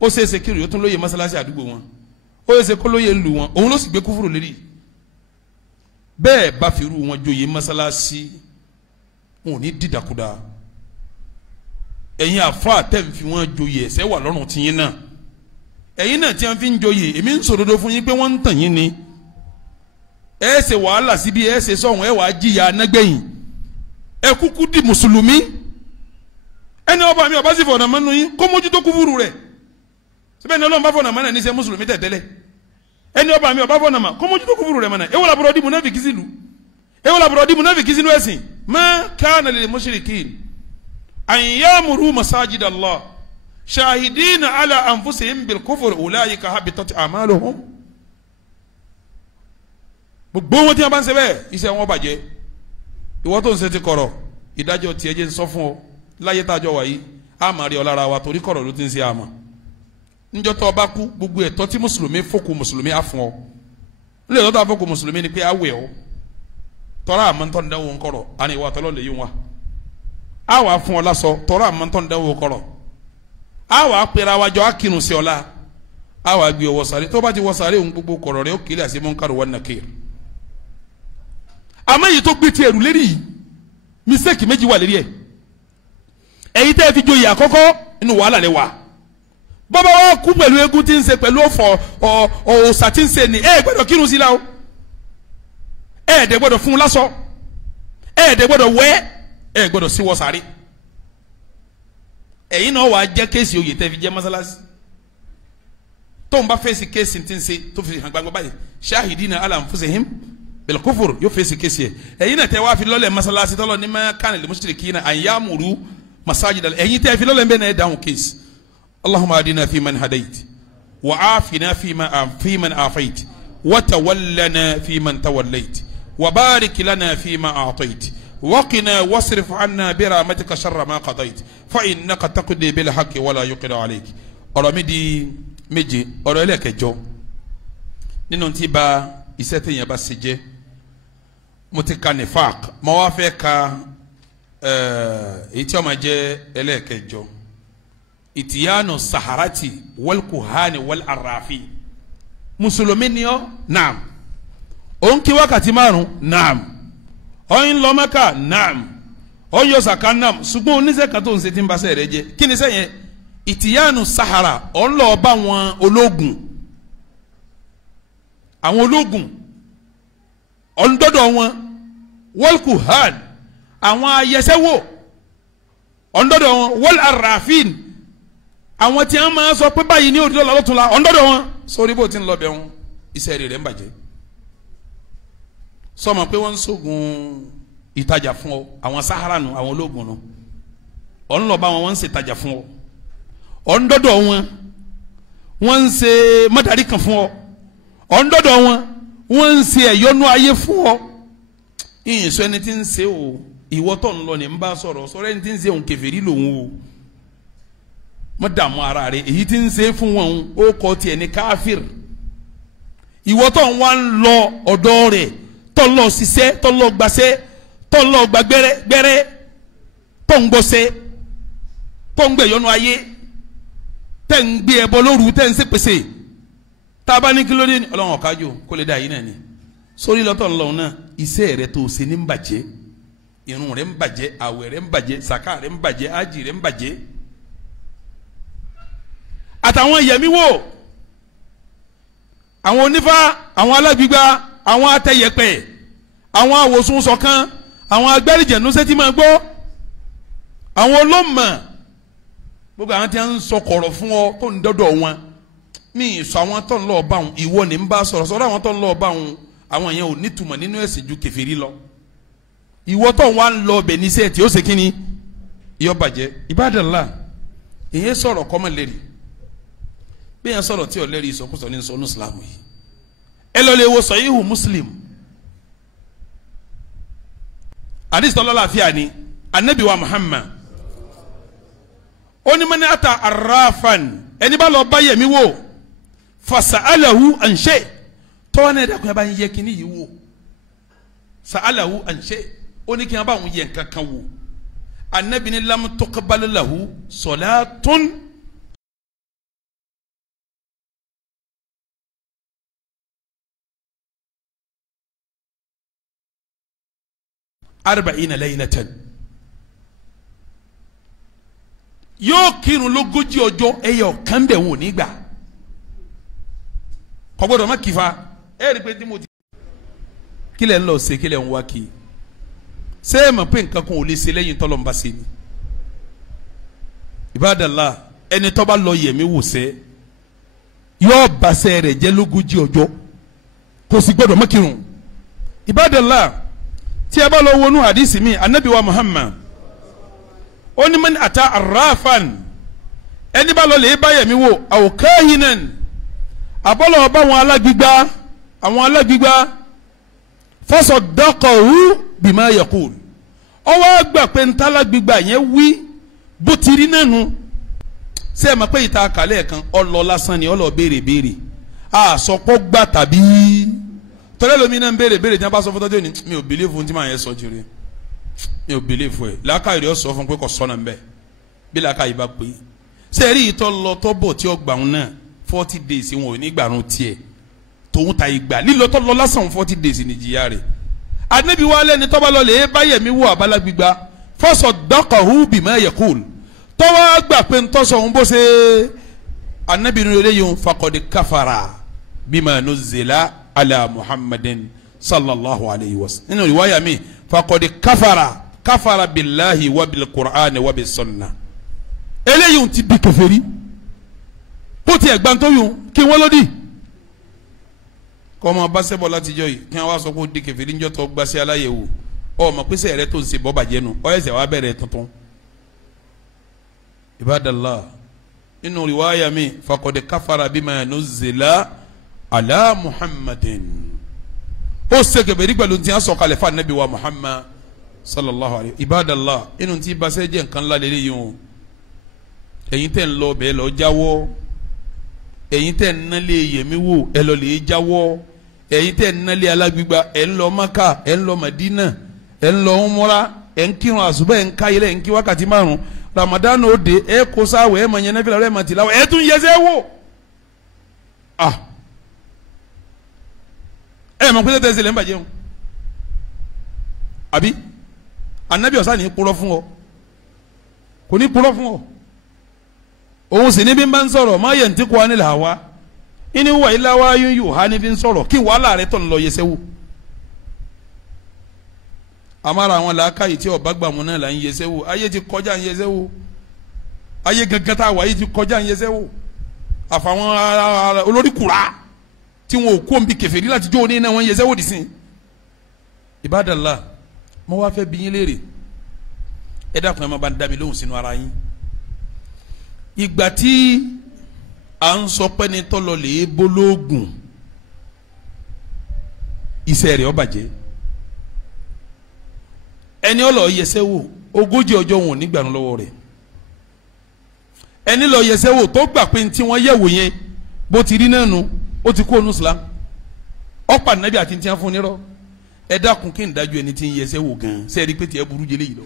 ó ṣe é ṣe kiri ó tún lóye masalasi àdúgbò wọn ó yẹ ṣe kó lóye lù wọn òun ló sì gbé kúfúrú lérí bẹ́ẹ̀ bá fi irú wọn joyè masalasi wọn ò ní dídàkudà ẹ̀yin àfa àtẹ̀ǹfì wọn joyè ẹ̀sẹ̀ wà lọ́rùn tiyín náà ẹ̀yin náà tí wọ́n fi ń joyè èmi ń sòdodo fún yín pé wọ́n ń tàn yín ni ẹ̀ ṣe wàhálà síbi ẹ̀ ṣe sọ̀hún ẹ̀ wàá jìyà anágbẹ̀yìn ẹ kúkú di mùsùlùmí ẹni ọba mi ọba sì fọ̀nà mọ́nu yín kó mójútó kúfúrú rẹ̀ síbẹ̀ ní ọlọ́run bá fọ̀nà mọ́nà ní sẹ́ mùsùlùmí tẹ̀tẹ́lẹ̀ ẹni ọba mi ọba fọ̀nà mọ́ kó mójútó kúfúrú rẹ̀ mọ́nà ewu làbúrò di munafiki sílu ewu làbúrò di munafiki sílu ẹ̀sìn ma kana lil mushrikin an ya'muru masajid Allah shahidina ala anfusihim bil kufr ulaika habitat a'maluhum gbogbo wọn tí wọn bá ń ṣe bẹ́ẹ̀ iṣẹ́ wọn bàjẹ́ ìwọ tó ń ṣe ti kọ̀rọ̀ ìdájọ́ tiẹ̀ jẹ́ ń sọ fún ọ láyé tájọ́ wáyé a máa rí ọ lára wa torí kọ̀rọ̀ ló ti ń ṣe àmọ́ níjọ́ tó o bá kú gbogbo ẹ̀tọ́ tí mùsùlùmí fòkù mùsùlùmí á fún ọ nílẹ̀ tó tó fòkù mùsùlùmí ni pé á wẹ̀ ọ́ tọ́ra àmọ́ntọ́ ń dánwò ńkọ̀rọ̀ àni ìwà tọ́lọ́ lè yí wa á wà á fún ọ lásọ tọ́ra àmọ́ntọ́ ń dánwò kọ̀rọ̀ á wà á pera wa jọ á kírun sí ọ la á wà á gbé ọwọ́ sáré tó bá ti wọ́ sáré òun gbogbo kọ̀rọ̀ rẹ ó kéré àti munkar wa nakir àmọ́ èyí tó gbé ti ẹ̀rù lérí yìí mistake méjì wà lérí ẹ̀ èyí tẹ́ ẹ fi joyè àkọ́kọ́ inú wàhálà rẹ wà bàbá wa kú pẹ̀lú eégún tí ń ṣe pẹ̀lú ọ̀fọ̀ ọ̀sà tí ń ṣe ni ẹ gbọ́dọ̀ kírun sí la o ẹ dẹ̀ gbọ́dọ̀ fún un lásọ ẹ dẹ̀ gbọ́dọ̀ wẹ̀ ẹ gbọ́dọ̀ sí wọ sàárè ẹ̀yin náà wàá jẹ́ kéèsì oyè tẹ́ fi jẹ́ mọ́sálásí tó ń bá fèsì kéèsì tí ń ṣe tó fi hàn gbangba báyìí shahidina ala anfusihim bil kufur yóò fèsì kéèsì yẹ ẹ̀yin náà tẹ́ wá fi lọ́lẹ̀ mọ́sálásí tọ́lọ́ ní ma kana lil mushrikina an ya'muru masajida ẹ̀yin tẹ́ fi lọ́lẹ̀ ń bẹ́ẹ̀ náà dáhùn kéèsì allahumma adina fi man hadayt wa afina fi man afayt wa tawallana fi man tawallayt wa barik lana fi ma a'tayt وقنا واصرف عنا برحمتك شر ما قضيت فإنك تقضي بالحق ولا يقضى عليك ọ̀rọ̀ mi di méje ọ̀rọ̀ ẹlẹ́kẹjọ nínú tí ba iṣẹ́ tẹ̀yìn bá ṣe jẹ́ mo ti ka nifaq mo wá fẹ́ ka èyí tí ó máa jẹ́ ẹlẹ́kẹjọ ìtìyánu saharati wal kuhani wal arafi mùsùlùmí ni ọ́ naam òun kí wákàtí márùn naam ọ̀yin lọ Mẹ́kà naam ọ̀yọ́ sàkà naam ṣùgbọ́n oníṣẹ́ kan tó ń ṣe tí ń bá ṣe rẹ jẹ́ kí ni sẹ́yìn ìtìyánu sahara ọ̀nlọ́ bá wọn ológun àwọn ológun ọ̀ndọ́dọ̀ wọn wọ́lkuhan àwọn ayẹsẹ́wò ọ̀ndọ́dọ̀ wọn wọ́l arrafin àwọn tí wọ́n máa sọ pé báyìí ní òdìdó lọ́tún la ọ̀ndọ́dọ̀ wọn sórí bó ti ń lọ bẹ̀ wọn iṣẹ́ rẹ̀ ń bàjẹ́ sọmọ pé wọ́n ń sógun ìtajà fún ọ àwọn sahara nù àwọn ológun nù ọ̀nlọ́ bá wọn wọ́n ń ṣe ìtajà fún ọ ọ̀ndọ́dọ̀ wọn wọ́n ń ṣe mọ́tàrí kan fún ọ ọ̀ndọ́dọ̀ wọn wọ́n ń ṣe ẹ̀yọ́nú ayé fún ọ ìyìn sọ ẹni tí ń ṣe o ìwọ tó ń lọ ní ń bá sọ̀rọ̀ sọ̀rọ̀ ẹni tí ń ṣe òun kèfèrí lòun o mọ́ dààmú ara rẹ èyí tí ń ṣe fún wọn ó kọ́ tiẹ̀ ní káfíìr ìwọ tó ń wá ń lọ ọ̀dọ̀ rẹ̀ tó ń lọ ṣiṣẹ́ tó ń lọ gbàṣẹ́ tó ń lọ gbà gbẹ́rẹ́ tó ń gbọ́ṣẹ́ tó ń gbẹ̀yọ́nú ayé tẹ́ ń gbé ẹbọ lóru tẹ́ ń ṣèpèsè tába ní kílódé ọlọ́run ọ̀kájò kó lè dá yín náà ni sórí lọ́tọ̀ ńlọ́run náà iṣẹ́ rẹ tó ṣe ní ń bàjẹ́ irun rẹ ń bàjẹ́ àwẹ̀ rẹ ń bàjẹ́ sàká rẹ ń bàjẹ́ ájì rẹ ń bàjẹ́ àtàwọn yẹ̀míwò àwọn onífá àwọn alágbígbá àwọn atẹyẹpẹ àwọn àwòsùn sọ̀kan àwọn agbẹ́rìjẹ̀nu sẹ́tí máa gbọ́ àwọn olómọ gbogbo àwọn tí wọ́n ń sọ kọ̀rọ̀ fún ọ tó ń dọ́dọ̀ wọn mi sọ àwọn tó ń lọ bá wọn ìwọ ni ń bá sọ̀rọ̀ sọ̀rọ̀ àwọn tó ń lọ bá wọn àwọn yẹn ò nítumọ̀ nínú ẹ̀sìn ju kèfèrí lọ ìwọ tó ń wá ń lọ ọbẹ̀ ní sẹ́ẹ̀tì ó ṣe kí ni yọ bàjẹ́ ìbádàlá ìyẹn sọ̀rọ̀ kọ́mọ lẹ́rì bí yẹn sọ̀rọ̀ tí ò lẹ́rì ìsọkúsọ ní sọ́nù ìsìlámù yìí ẹ lọ lè wo Sahihu Muslim hadith tó lálàáfíà ni anabi wa Muhammad ó ní mani ata arrafan ẹni bá lọ bá yẹmi wò fasa'alahu an shay tọ́wọ́n náà ẹ̀dá kan bá ń yẹ kíní yìí wò sa'alahu an shay ó ní kí wọ́n bá ń yẹ nǹkan kan wò anabi ni lam tuqbal lahu salatun arba'ina laylatan yóò kírun lógójì ọjọ́ ẹyọ kan bẹ̀ wọn ò ní gbà kò gbọdọ̀ má kìfa ẹ rí i pé tí mo ti. kílẹ̀ ń lọ ṣe kílẹ̀ ń wá kí ṣé ẹ mọ̀ pé nǹkan kan ò lè ṣe lẹ́yìn tọ́lọ̀ ń bá ṣe ni. Ibadallah ẹni tó bá lọ yẹ̀mí wò sẹ́ yóò bàṣẹ rẹ̀ jẹ́ lógójì ọjọ́ kò sì gbọdọ̀ má kírun. Ibadallah tí a bá lọ wọnú hadisi mi anabi wa Muhammad ó ní man ata arrafan ẹni bá lọ lè bá yẹ̀mí wò aw kahinan àbọ̀lọ̀ bá àwọn alágbígbá fasaddaqahu bima yaqul ọwọ́ àgbà pé ń tálágbígbá yẹn wí bó ti rí nánu ṣé ẹ mọ̀ pé ìta àkàlẹ̀ kan ọlọ lásán ni ọlọ béèrè àsọpọ̀ gbà tàbí tọ́lẹ̀ lómi náà ń béèrè tí wọ́n bá sọ fún tọ́jú ni mi ò believe fún tí màá yẹn sọ jùlọ mi ò believe fún ẹ làákàyè rẹ sọ fún pé kò sọ́nà ń bẹ̀ bí làákàyè bá pé sẹ́ẹ̀rì ìtọ́ lọ tọ́ bọ̀ tí ó gbà wọn náà 40 days wọn ò ní gbàrún tiẹ̀ tòun ta ìgbà lílọ tọ́ lọ lásán 40 days ní jìyà rẹ̀ anabi wa lẹ́ni tọ́ba lọ lè báyẹ̀mí wọ abalagbigba fasaddaqahu bima yaqul tọ́wọ́ gbà pé ntọ́sọ̀ ń bó ṣe anabi ní eléyìí faqad kafara bima nuzzila ala muhammadin sallallahu alayhi wa sallam nínú riwaya mi faqad kafara billahi wa bil qur'ani wa bis sunnah eléyìí ti di kèfèrí kó tiẹ̀ gbàntóyún kí wọ́n lódì kọ́ ọmọ bá sẹ́bọ̀ látijọ́ yìí kí wọ́n wá sọ pé ó di kèfèrí níjọ́ tó gbàsẹ́ aláyẹ̀wò ọmọ pèsè rẹ tó ń ṣe bọ́ bàjẹ́ nu ọ ẹsẹ̀ wàá bẹ̀rẹ̀ tuntun ibadallah inú riwaya mi faqad kafara bima nuzila ala muhammadin ó ṣe kèfèrí pẹ̀lú tí a sọ kalẹ̀ fún anabi wa muhammad sallallahu alayhi ibadallah inú tí basẹ́ jẹ́ nǹkan ńlá lélẹ́yìn o ẹ̀yin tẹ́ ń lọ bẹ́ẹ̀ lọ jáwọ́ ẹ̀yin tẹ́ ń nálé yẹ̀mí wò ẹ lọ lè jáwọ́ ẹ̀yin tẹ́ ń nálé alágbègbà ẹ̀ ń lọ maka ẹ̀ ń lọ madina ẹ̀ ń lọ umura ẹ̀ ń kírun àsùbá ẹ̀ ń káyẹlẹ̀ ẹ̀ ń kí wákàtí márùn ramadan ó de ẹ̀ kó sáwẹ̀ ẹ̀ mọ̀ yẹn nẹ́fẹ̀lẹ́ ẹ̀ mọ̀ tìláwọ̀ ẹ̀ tún yẹsẹ̀ wò ẹ̀ mọ̀ pété tẹ̀sílẹ̀ ń bàjẹ́ o àbí anabi ọ̀sán ní kúrọ́ fún ọ kò ní kúrọ́ fún ọ òun sì ní bí n bá ń sọ̀rọ̀ má yẹn ti kọ́ ni là wá ìní wà ilá wa yún yù ha ní bí ń sọ̀rọ̀ kí wàhálà rẹ tọ̀ ń lọ yẹsẹ̀ wò amara àwọn làákàyè tí ọba gbàmù náà là ń yẹsẹ̀ wò ayé ti kọjá ń yẹsẹ̀ wò ayé gangan tá a wà yìí ti kọjá ń yẹsẹ̀ wò àfàwọn olórí kura tí wọn ò kó ń bi kèfèrí láti jó ní náà wọn yẹsẹ̀ wò dì sí ibadallah mo wá fẹ́ bi yín léèrè ẹ dákun ẹ má bá ń dá mi lóhùn sínú ara yín ìgbà tí à ń sọ pé ní tọ́lọ lè bológun iṣẹ́ rẹ̀ ó bàjẹ́ ẹni ó lọ yẹsẹ́ wò 40 ọjọ́ wọn ò ní gbàrún lọ́wọ́ rẹ̀ ẹni lọ yẹsẹ́ wò tó gbà pé tí wọ́n yẹ̀wò yẹn bó ti rí náà nu ó ti kó onú Islam ọ̀pá nàbí àti tí wọ́n fún nírọ́ ẹ dákun kí n dájú ẹni tí ń yẹsẹ́ wò gan sẹ́ẹ̀rí pé tiẹ̀ burú jẹlé yìí lọ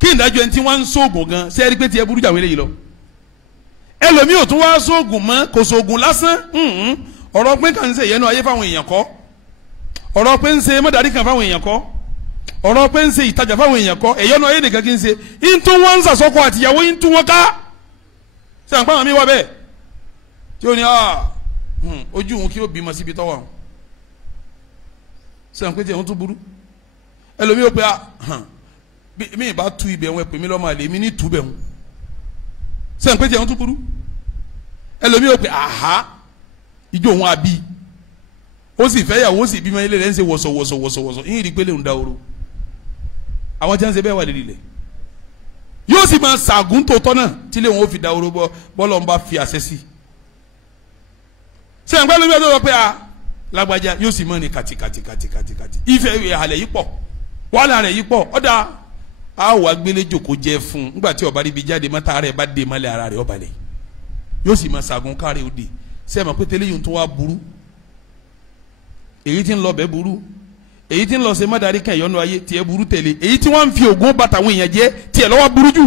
kí n dájú ẹni tí wọ́n ń sóògùn gan sẹ́ẹ̀rí pé tiẹ̀ burú jàwé lé yìí lọ ẹlòmíì ò tún wá sóògùn mọ́ kò sóògùn lásán ọ̀rọ̀ pé kàn ń ṣe ìyẹnu ayé fáwọn èèyàn kọ́ ọ̀rọ̀ pé ń ṣe mọ́dàrí kan fáwọn èèyàn kọ́ ọ̀rọ̀ pé ń ṣe ìtajà fáwọn èèyàn kọ́ ẹ̀yọ́nù ayé nìkan kí ń ṣe ìtú wọn ń sàsọ́kọ àtìyàwó ìtú wọn ká ṣe àpá mi wá bẹ́ẹ̀ tí ó ní ojú òun kí ó bímọ síbi tọ́wọ́ ṣe àpé tí ẹ̀hún tún burú ẹlòmíì ó pé mi ìbá tu ibẹ̀ wọn pè mí lọ́mọ àlè mi ní tu bẹ̀ wọn ṣe àpé tí ẹ̀hún tún burú ẹlòmíì ó pé ìjọ òun àbí ó sì fẹ́ yàwó ó sì bímọ ilé rẹ̀ ń ṣe wọ̀sọ̀wọ̀sọ̀wọ̀sọ̀ yín rí pélé ń da oró àwọn tí wọ́n ń ṣe bẹ́ẹ̀ wà lórí ilẹ̀ yóò sì máa ṣàgùn tó tọ́ náà tí ilé wọn ó fi da oró bọ́lọ̀ ń bá fi àṣẹ sí ṣé àgbẹ̀ lómi ọ̀dọ́ pé lágbájá yóò sì máa ní kàtìkàtì ìfẹ́ ìhàlẹ̀ yìí pọ̀ wàhálà rẹ̀ yìí pọ̀ ọ̀dà àwọn agbélé jòkó jẹ́ fún un nígbà tí ọba ríbi jáde mọ́ta rẹ̀ bá dé mọ́lẹ̀ ara rẹ̀ ọ̀balẹ̀ yóò sì máa ṣàgùn káre òde ṣé àmọ́ pé tẹ́lẹ̀ yìí tó wá burú èyí tí ń lọ bẹ́ẹ̀ burú èyí tí ń lọ ṣe mọ́dàrí kan ìyọnu ayé tiẹ̀ burú tẹ̀lé èyí tí wọ́n ń fi ògùn bàtà àwọn èèyàn jẹ́ tiẹ̀ lọ́wọ́ burú jù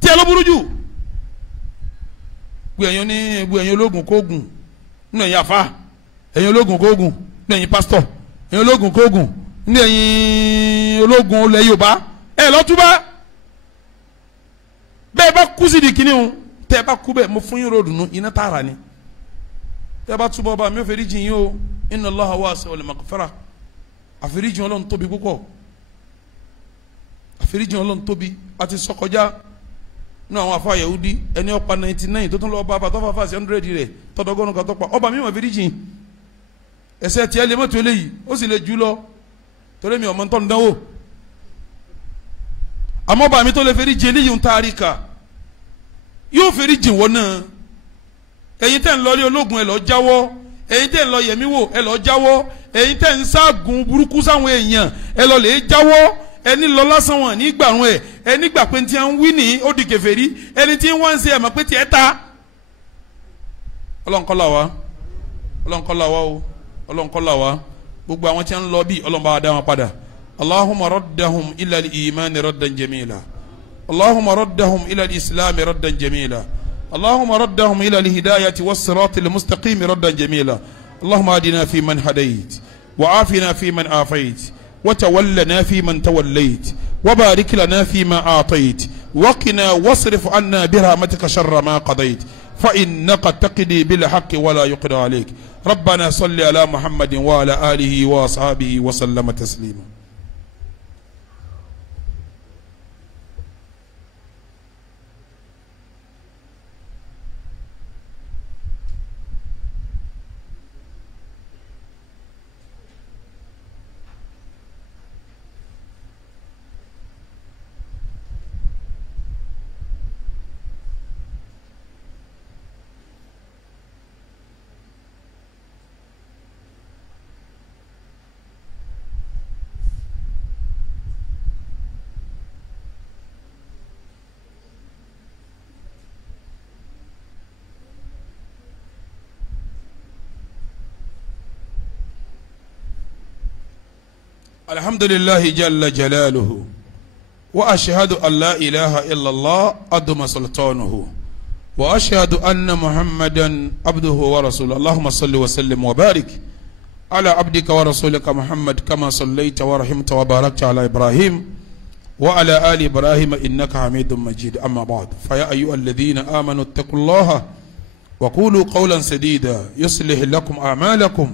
tiẹ̀ lọ́ burú jù gbẹ̀yìn ológun kóògùn nínú ẹ̀yìn àfa ẹ̀yìn ológun kóògùn nínú ẹ̀yìn pásítọ̀ ẹ̀yìn ológun kóògùn nínú ẹ̀yìn ológun olè Yorùbá ẹ̀ lọ́túbá bẹ́ẹ̀ bá kú sí di kíní o tẹ́ ẹ bá kú bẹ́ẹ̀ mo fún yín ròdùnú iná tààrà ni tẹ́ ẹ bá túbọ̀ ọba mi ò fẹ́ rí jìn yín o inna Allaha wasi'ul maghfirah àforíjìn Ọlọ́run tóbi púpọ̀ àforíjìn Ọlọ́run tóbi àti sọkọjá nínú àwọn afa Yahudi ẹni ọ̀pá 99 tó tún lọ́ọ́ bá àbàtọ́ fàfà sí 100 rẹ̀ tọ́dọ̀gọ́nù kan tó pa ọba mi ò àforíjìn ẹsẹ̀ tiẹ̀ lè mọ́tò eléyìí ó sì lè jù lọ torí mi ò mọ̀ ń tọ́ ń dánwò àmọ́ ọba mi tó lè foríjìn eléyìí ń taari kà yóò foríjìn wọ́n náà ẹ̀yin tẹ́ ń lọ rí ológun ẹ̀ lọ jáwọ́ ẹ̀yin tẹ́ ń lọ yẹ̀mí wò ẹ lọ jáwọ́ ẹ̀yin tẹ́ ń ságùn burúkú sáwọn èèyàn ẹ lọ lè jáwọ́ ẹni lọ lásán wọn ní gbàrún ẹ ẹni gbà pé tí wọn wí ní ó di kèfèrí ẹni tí wọn ń ṣe ẹ̀mọ́ pé tiẹ̀ ta ọlọ́nkọ́lá wa ọlọ́nkọ́lá wa o ọlọ́nkọ́lá wa gbogbo àwọn tí wọn lọ bí ọlọ́nba wa dá wọn padà allahumma raddahum ila al-imani raddan jamila allahumma raddahum ila al-islami raddan jamila اللهم ردهم إلى الهداية والصراط المستقيم ردا جميلا اللهم أهدنا في من هديت وعافنا في من عافيت وتولنا في من توليت وبارك لنا فيما أعطيت وقنا واصرف عنا برحمتك شر ما قضيت فإنك تقضي بالحق ولا يقضى عليك ربنا صل على محمد وعلى آله وأصحابه وسلم تسليما الحمد لله جل جلاله وأشهد أن لا إله إلا الله أدم سلطانه وأشهد أن محمدا عبده ورسوله اللهم صل وسلم وبارك على عبدك ورسولك محمد كما صليت ورحمت وباركت على إبراهيم وعلى آل إبراهيم إنك حميد مجيد أما بعد فيا أيها الذين آمنوا اتقوا الله وقولوا قولا سديدا يصلح لكم أعمالكم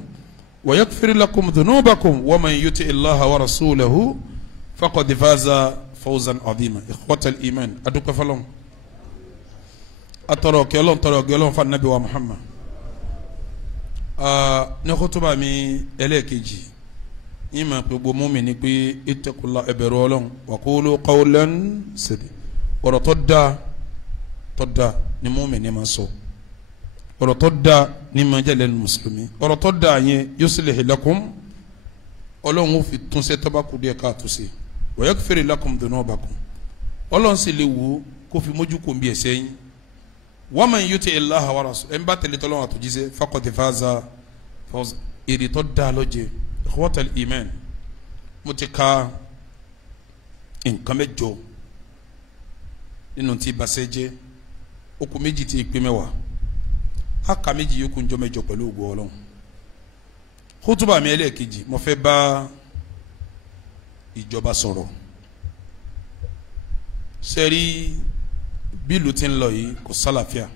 ويغفر لكم ذنوبكم ومن يطع الله ورسوله فقد فاز فوزا عظيما إخوة الإيمان أدوك فلون أتروك يلون فالنبي ومحمد نخطب مي إليكيجي إما بقول مؤمن بي اتقوا الله إبرولون وقولوا قولا سديدا ورطدا نمؤمن ما سو ọ̀rọ̀ tó da ní ma jẹ́ lẹ́nu mùsùlùmí ọ̀rọ̀ tó da yẹn yuslih lakum Ọlọ́run ó fi túnṣe tó bá kù díẹ̀ ká túnṣe wa yaghfir lakum dhunubakum Ọlọ́run sì lè wò kó fi mójú kó n bí ẹ̀ṣẹ̀ yín wa man yuti illaha wa rasulahu ẹ̀ ń bá tẹ̀lé tọ́lọ́run àtòjíṣẹ́ faqad faza fawza èrè tó da lọ́jẹ́ ikhwatal iman mo ti ka nǹkan mẹ́jọ nínú tí basẹ́ jẹ́ okùn méjì tí ìpín mẹ́wàá haka méjì yòókù ń jọ mẹ́jọ pẹ̀lú ògo Ọlọ́run khutuba mi ẹlẹ́ẹ̀kejì mo fẹ́ bá ìjọba sọ̀rọ̀ sẹ́rí bílù tí ń lọ yìí kò sálàfíà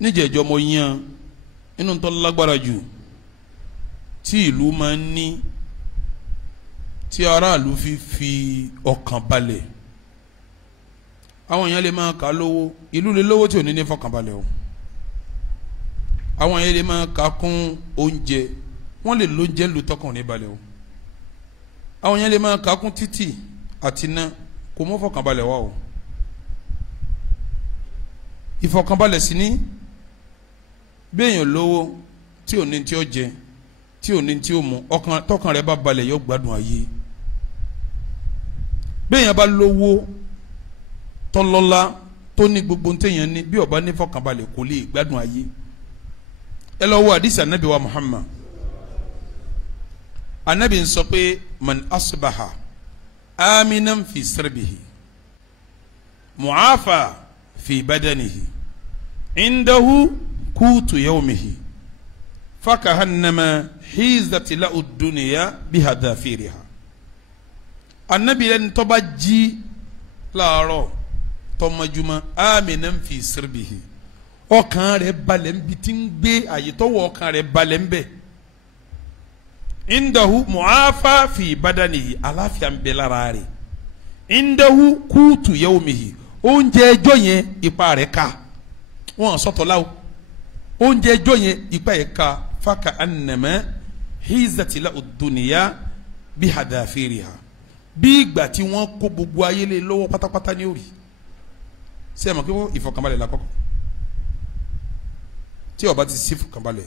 níjẹ̀jọ́ mo yan inú tó lágbára jù tí ìlú máa ń ní tí aráàlú fi ọkàn balẹ̀ àwọn èèyàn lè máa kà lówó ìlú lè lówó tí ò ní ní fọkànbalẹ̀ o àwọn èèyàn lè máa kà kún oúnjẹ wọ́n lè lóúnjẹ lu tọkàn ní balẹ̀ o àwọn èèyàn lè máa kà kún títì àti iná kò mú fọkànbalẹ̀ wá o ìfọkànbalẹ̀ sí ní béèyàn lówó tí ò ní tí ó jẹ tí ò ní tí ó mu ọkàn tọkàn rẹ̀ bá balẹ̀ yóò gbádùn ayé béèyàn bá lówó tọlọlá tó ní gbogbo ntẹ̀yàn ní bí ó bá ní fọkànbalẹ̀ kò lè gbádùn ayé ẹ lọ wo àdìsí anabi wa Muhammad anabi ń sọ pé man asbaha aminan fi sirbihi mu'afa fi badanihi indahu kutu yawmihi fakahannama hizati lahu dunya bihadafiriha anabi lẹni tó bá jí láàárọ̀ tọmọjúmọ́ aminan fi sirbihi ọkàn rẹ̀ balẹ̀ nbi tí ń gbé àyè tọ́wọ́ ọkàn rẹ̀ balẹ̀ ń bẹ indahu mu'afa fi badanihi aláfíà ń bẹ lára rẹ̀ indahu kutu yawmihi oúnjẹ ẹjọ́ yẹn ipa rẹ̀ ká wọn sọ̀tọ̀ láwo oúnjẹ ẹjọ́ yẹn ipa yẹn ká faka annama hizati lahu dunya bihadafiriha bí ìgbà tí wọ́n kó gbogbo ayé lé lọ́wọ́ pátápátá ní orí ṣé ẹ mọ̀ kí wọ́n ìfọkànbalẹ̀ la kọ́kọ́ tí ó bá ti sí ìfọkànbalẹ̀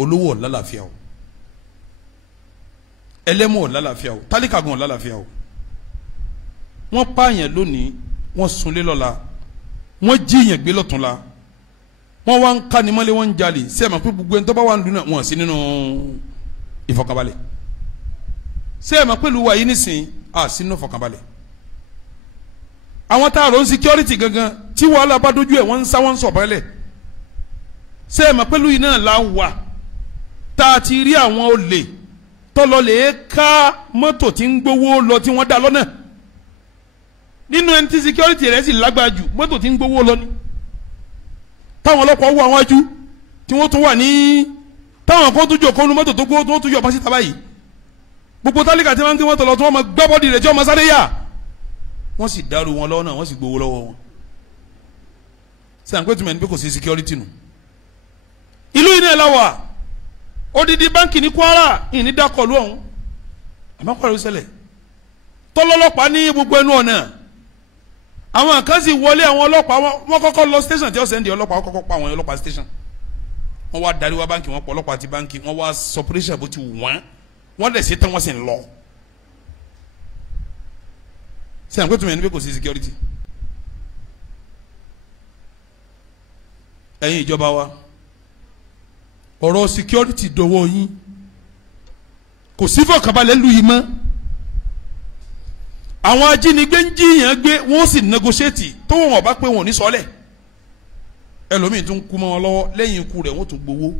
olówó ò lálàáfíà o ẹlẹ́mú ò lálàáfíà o tálíkàgùn ò lálàáfíà o wọ́n pààyàn lónìí wọ́n sunlé lọ́la wọ́n jíyàn gbé lọ́túnla wọ́n wá ń ká ni mọ́lé wọ́n ń jalè ṣé ẹ mọ̀ pé gbogbo ẹni tó bá wà ń dun náà wọ́n sí nínú ìfọkànbalẹ̀ ṣé ẹ mọ̀ pé lu wa yìí nísìnyí sínú ìfọkànbalẹ̀ àwọn tá a rò ń security gangan tí wàhálà bá dojú ẹ̀ wọ́n ń sá wọ́n ń sọ̀bẹ́lẹ̀ ṣé ẹ mọ̀ pé lu yìí náà la wà tá a ti rí àwọn olè tọ́lọ lè ká mọ́tò tí ń gbowó lọ tí wọ́n dá lọ́nà nínú ẹni tí security rẹ̀ sì lágbára jù mọ́tò tí ń gbowó lọ ni táwọn ọlọ́pàá wọ àwọn ajú tí wọ́n tún wà ní táwọn kan tún jọ kọ́nu mọ́tò tó gbowó tó tún yọ ọ̀pá síta báyìí gbogbo tálíkà tí wọ́n ń gbé mọ́tò lọ tí wọ́n máa gbá bọ́dì rẹ̀ tí wọ́n máa sáré yà wọ́n sì dàrú wọn lọ́wọ́ náà wọ́n sì gbowó lọ́wọ́ wọn sàn pé tùmẹ̀ ní pé kò sí security nù ìlú yìí náà láwà odidi báńkì ní Kwara ìní dákọ̀lù ọ̀hún àmọ́ Kwara ló ṣẹlẹ̀ tọ́lọ́lọ́pàá ní gbogbo ẹnu ọ̀nà àwọn kan sì wọlé àwọn ọlọ́pàá wọ́n kọ́kọ́ lọ station tí ó sẹ́ndì ọlọ́pàá wọ́n kọ́kọ́ pa àwọn ọlọ́pàá station wọ́n wá darí wá báńkì wọ́n pọ̀ ọlọ́pàá ti báńkì wọ́n wá sọpúrẹ́sà bó ti wọ́n lẹ̀ sí tán wọ́n sì ń lọ sẹ́yìn pé tùmẹ̀ ní pé kò sí security ẹ̀yin ìjọba wa ọ̀rọ̀ security dọ̀wọ́ yín kò sí fọkànbalẹ̀ lu yìí mọ́ àwọn ajínigbé ń jiyàn gbé wọ́n sì negotiate tó wọn bá pé wọn ò ní sọ́lẹ̀ ẹlòmíì tún kú mọ́ wọn lọ́wọ́ lẹ́yìn ikú rẹ̀ wọ́n tún gbowó